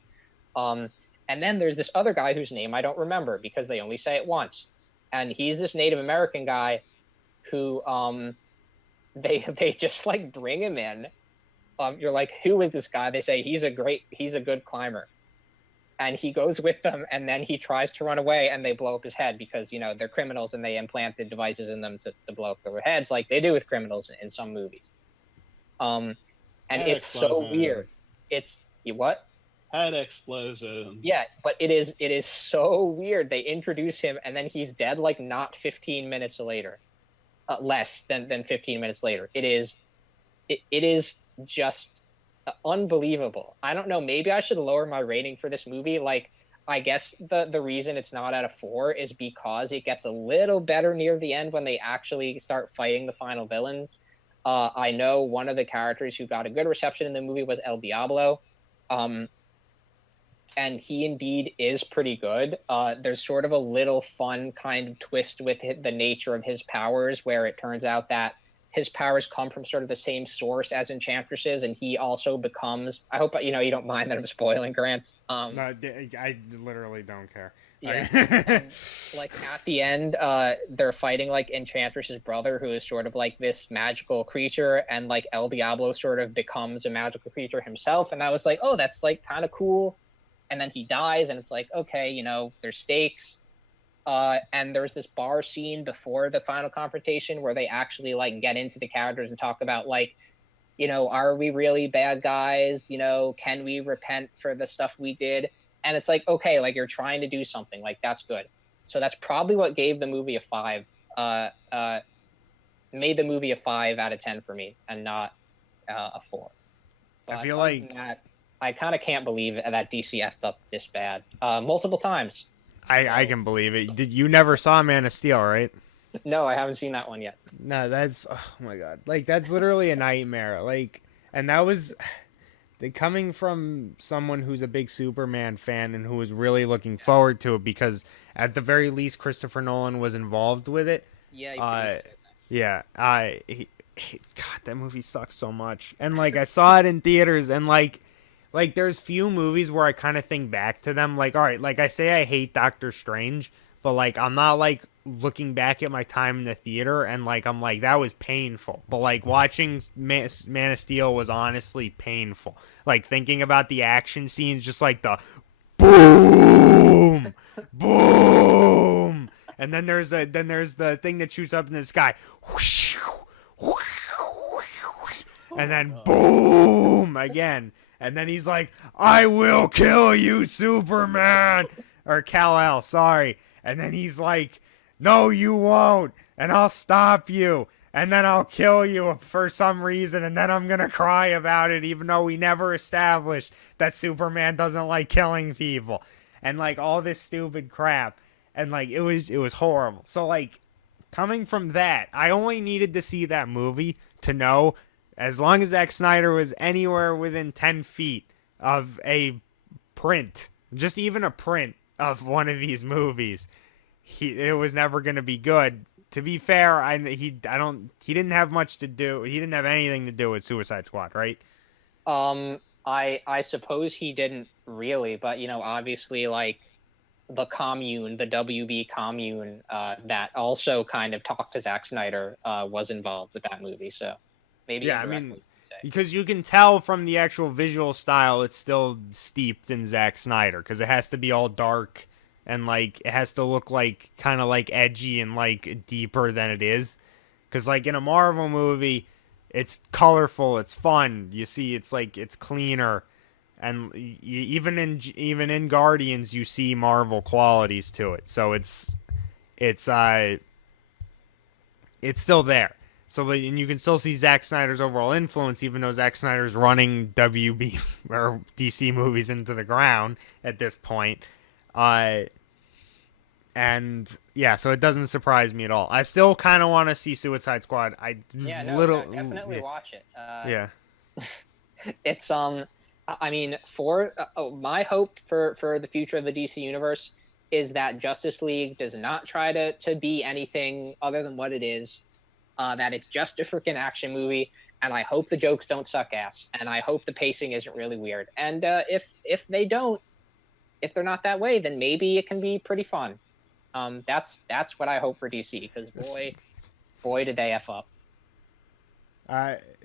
And then there's this other guy whose name I don't remember because they only say it once, and he's this Native American guy who they just like bring him in. You're like, who is this guy? They say he's a good climber, and he goes with them, and then he tries to run away, and they blow up his head because they're criminals and they implanted devices in them to blow up their heads like they do with criminals in some movies. And it's so weird. It's what? Head explosions. Yeah, but it is so weird. They introduce him and then he's dead like not 15 minutes later. Less than 15 minutes later. It is just unbelievable. I don't know, maybe I should lower my rating for this movie. Like I guess the reason it's not at a 4 is because it gets a little better near the end when they actually start fighting the final villains. I know one of the characters who got a good reception in the movie was El Diablo. And he indeed is pretty good. There's sort of a little fun kind of twist with the nature of his powers, where it turns out that his powers come from sort of the same source as Enchantress's, and he also becomes. I hope you don't mind that I'm spoiling, Grant. No, I literally don't care. Yeah. And, like at the end, they're fighting like Enchantress's brother, who is sort of like this magical creature, and like El Diablo sort of becomes a magical creature himself, and I was like, oh, that's like kind of cool. And then he dies, and it's like, okay, there's stakes. And there's this bar scene before the final confrontation where they actually like get into the characters and talk about like, are we really bad guys? Can we repent for the stuff we did? And it's like, okay, like you're trying to do something, like that's good. So that's probably what gave the movie a 5. Made the movie a 5 out of 10 for me, and not a 4. But I feel like I kind of can't believe that DC effed up this bad multiple times. I can believe it. You never saw Man of Steel, right? No, I haven't seen that one yet. No, that's oh my god. Like that's literally a nightmare. Like And that was coming from someone who's a big Superman fan and who was really looking forward to it because at the very least Christopher Nolan was involved with it. Yeah, he Uh, produced it. yeah, God, that movie sucks so much. And like I saw it in theaters, and like there's few movies where I kind of think back to them. Like, all right, like I say I hate Doctor Strange, but like I'm not like looking back at my time in the theater and like I'm like that was painful. But like watching Man of Steel was honestly painful. Like thinking about the action scenes, just like the boom, boom, and then there's the thing that shoots up in the sky, and then boom again, and then he's like, "I will kill you, Superman," or Kal-El, sorry, and then he's like, "No, you won't, and I'll stop you." And then I'll kill you for some reason, and then I'm gonna cry about it, even though we never established that Superman doesn't like killing people, and like all this stupid crap, and like it was horrible. So like coming from that, I only needed to see that movie to know, as long as Zack Snyder was anywhere within 10 feet of a print, just even a print of one of these movies, it was never gonna be good. To be fair, he didn't have much to do. He didn't have anything to do with Suicide Squad, right? I suppose he didn't really, but obviously, like the commune, the WB commune, that also kind of talked to Zack Snyder, was involved with that movie. So maybe Yeah, I indirectly, mean, you could say. because you can tell from the actual visual style, it's still steeped in Zack Snyder because it has to be all dark and like it has to look like kind of like edgy and like deeper than it is. Because like in a Marvel movie, it's colorful, it's fun. You see, it's like it's cleaner, and even in Guardians, you see Marvel qualities to it. So it's it's still there. So and you can still see Zack Snyder's overall influence, even though Zack Snyder's running WB or DC movies into the ground at this point. Uh, and yeah, so it doesn't surprise me at all. I still kind of want to see Suicide Squad. Yeah, no, definitely watch it. Yeah. It's I mean, for my hope for the future of the DC universe is that Justice League does not try to be anything other than what it is. That it's just a freaking action movie, and I hope the jokes don't suck ass, and I hope the pacing isn't really weird. And if they don't, if they're not that way, then maybe it can be pretty fun. That's what I hope for DC, because boy did they f up.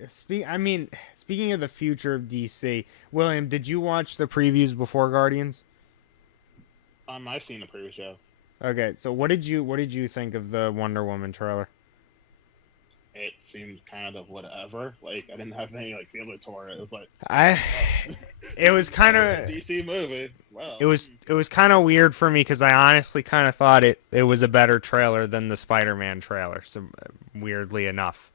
Speaking of the future of DC, William, did you watch the previews before Guardians? I've seen the previous show. Okay, so what did you think of the Wonder Woman trailer? It seemed kind of whatever. Like I didn't have any like feeling toward it. It was like It was kind of DC movie. Well, it was kind of weird for me because I honestly kind of thought it was a better trailer than the Spider-Man trailer. So weirdly enough,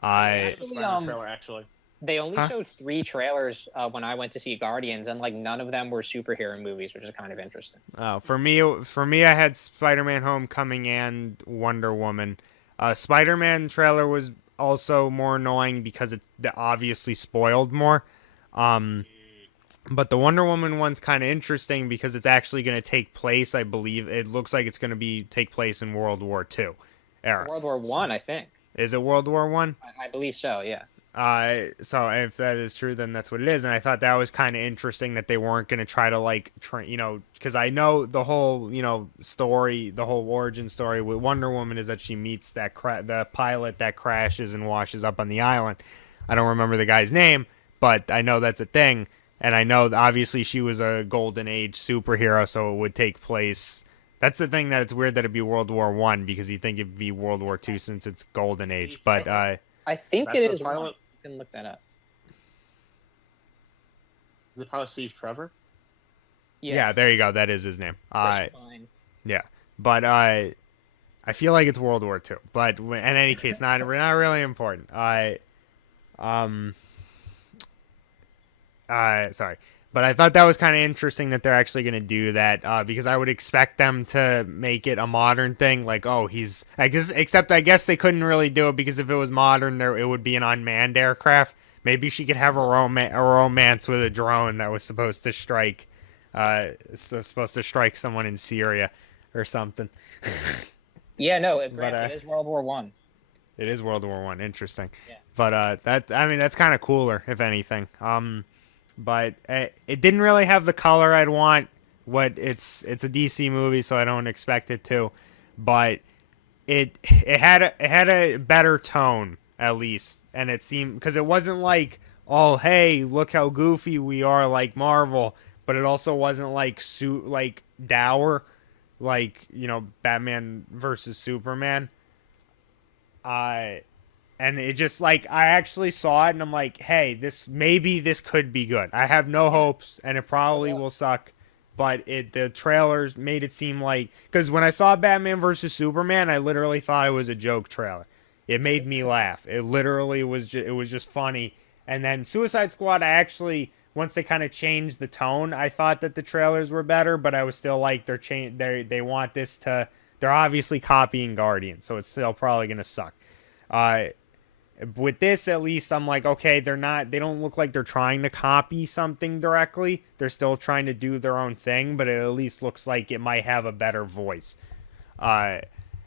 Actually, trailer actually. They only showed 3 trailers when I went to see Guardians, and like none of them were superhero movies, which is kind of interesting. for me, I had Spider-Man: Homecoming and Wonder Woman. Spider-Man trailer was also more annoying because it obviously spoiled more. But the Wonder Woman one's kind of interesting because it's actually going to take place. I believe it looks like it's going to take place in World War II era. World War One, I think. Is it World War One? I believe so. Yeah. So if that is true, then that's what it is. And I thought that was kind of interesting that they weren't going to try to like, because I know the whole, story, the whole origin story with Wonder Woman is that she meets the pilot that crashes and washes up on the island. I don't remember the guy's name, but I know that's a thing. And I know obviously she was a golden age superhero, so it would take place. That's the thing that it's weird that it'd be World War One because you think it'd be World War II since it's golden age. But I think That's it the is one. pilot? You can look that up. Is it probably Steve Trevor? yeah, there you go. That is his name. Chris Pine. Yeah, but I feel like it's World War II. But in any case, not really important. Sorry, but I thought that was kind of interesting that they're actually going to do that because I would expect them to make it a modern thing. Like, oh, except I guess they couldn't really do it because if it was modern, it would be an unmanned aircraft Maybe she could have a romance with a drone that was supposed to strike, someone in Syria, or something. Yeah, no, But Grant, it is World War One. it is World War One. Interesting. Yeah. But that's kind of cooler, if anything. But it didn't really have the color I'd want. It's a DC movie, so I don't expect it to. But it had a better tone at least, and it seemed, because it wasn't like, oh hey, look how goofy we are like Marvel, but it also wasn't like like dour, like, Batman versus Superman. I and it just, like, I actually saw it and I'm like, hey, this could be good. I have no hopes and it probably will suck, but the trailers made it seem like, because when I saw Batman versus Superman, I literally thought it was a joke trailer. It made me laugh. It literally was just funny. And then Suicide Squad, I actually, once they kind of changed the tone, I thought that the trailers were better, but I was still like, they want this to, they're obviously copying Guardians, so it's still probably gonna suck. Uh, with this, at least, I'm like, okay, they don't look like they're trying to copy something directly. They're still trying to do their own thing, but it at least looks like it might have a better voice.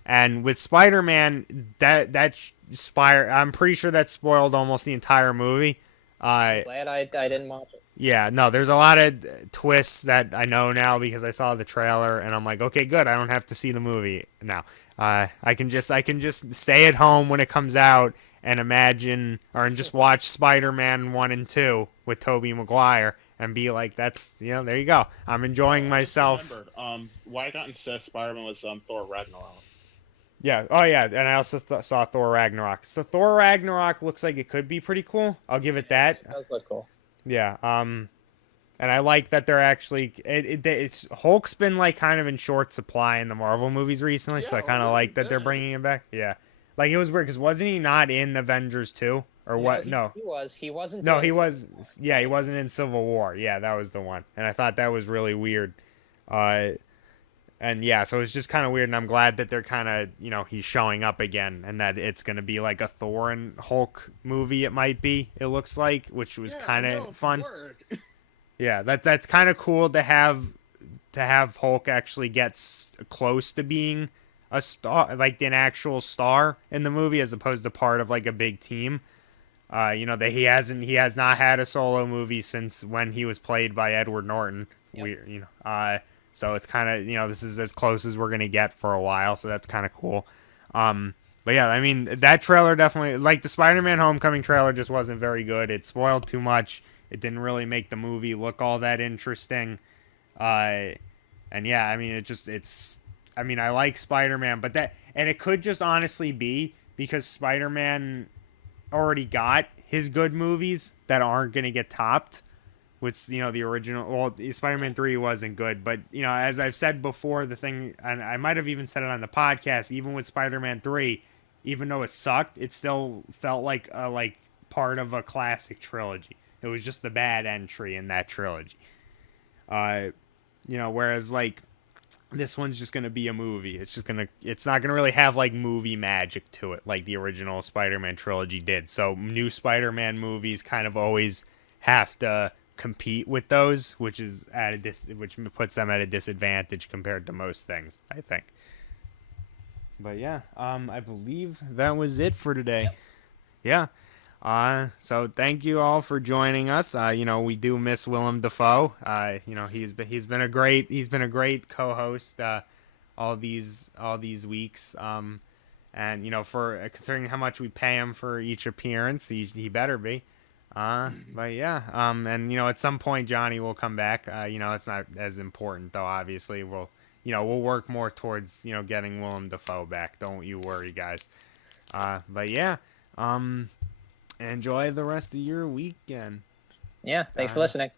And with Spider-Man, I'm pretty sure that spoiled almost the entire movie. Glad I didn't watch it. Yeah, no, there's a lot of twists that I know now because I saw the trailer, and I'm like, okay, good, I don't have to see the movie now. I can just stay at home when it comes out and and just watch Spider-Man 1 and 2 with Tobey Maguire and be like, that's, there you go. I'm enjoying myself. Remember, why I got into Spider-Man was Thor Ragnarok. Yeah. Oh, yeah. And I also saw Thor Ragnarok. So Thor Ragnarok looks like it could be pretty cool. I'll give it that. It does look cool. Yeah. And I like that they're actually it's Hulk's been like kind of in short supply in the Marvel movies recently, so I kind of like that they're bringing him back. Yeah. Like, it was weird because wasn't he not in Avengers 2 or what? No. He was. He wasn't. No, he was. Yeah, he wasn't in Civil War. Yeah, that was the one. And I thought that was really weird. And yeah, so it's just kind of weird, and I'm glad that they're kind of, he's showing up again, and that it's going to be like a Thor and Hulk movie, it might be, it looks like, which was kind of fun. Yeah, that's kind of cool to have Hulk actually get close to being a star, like an actual star in the movie, as opposed to part of like a big team. That he has not had a solo movie since when he was played by Edward Norton. Yep. So it's kind of, this is as close as we're going to get for a while. So that's kind of cool. But yeah, I mean, that trailer definitely, like the Spider-Man Homecoming trailer, just wasn't very good. It spoiled too much. It didn't really make the movie look all that interesting. And yeah, I mean, I like Spider-Man, and it could just honestly be because Spider-Man already got his good movies that aren't going to get topped. Which, the original, well, Spider-Man 3 wasn't good, but, as I've said before, the thing, and I might have even said it on the podcast, even with Spider-Man 3, even though it sucked, it still felt like part of a classic trilogy. It was just the bad entry in that trilogy. Whereas, like, this one's just going to be a movie. It's not going to really have, like, movie magic to it, like the original Spider-Man trilogy did. So, new Spider-Man movies kind of always have to compete with those, which puts them at a disadvantage compared to most things, I think. But yeah, I believe that was it for today. Yep. Yeah. So thank you all for joining us. We do miss Willem Dafoe. He's been a great co-host all these weeks. And for considering how much we pay him for each appearance, he better be. But yeah, and at some point Johnny will come back. It's not as important though. Obviously, we'll work more towards getting Willem Dafoe back. Don't you worry, guys. But yeah, enjoy the rest of your weekend. Yeah, thanks for listening.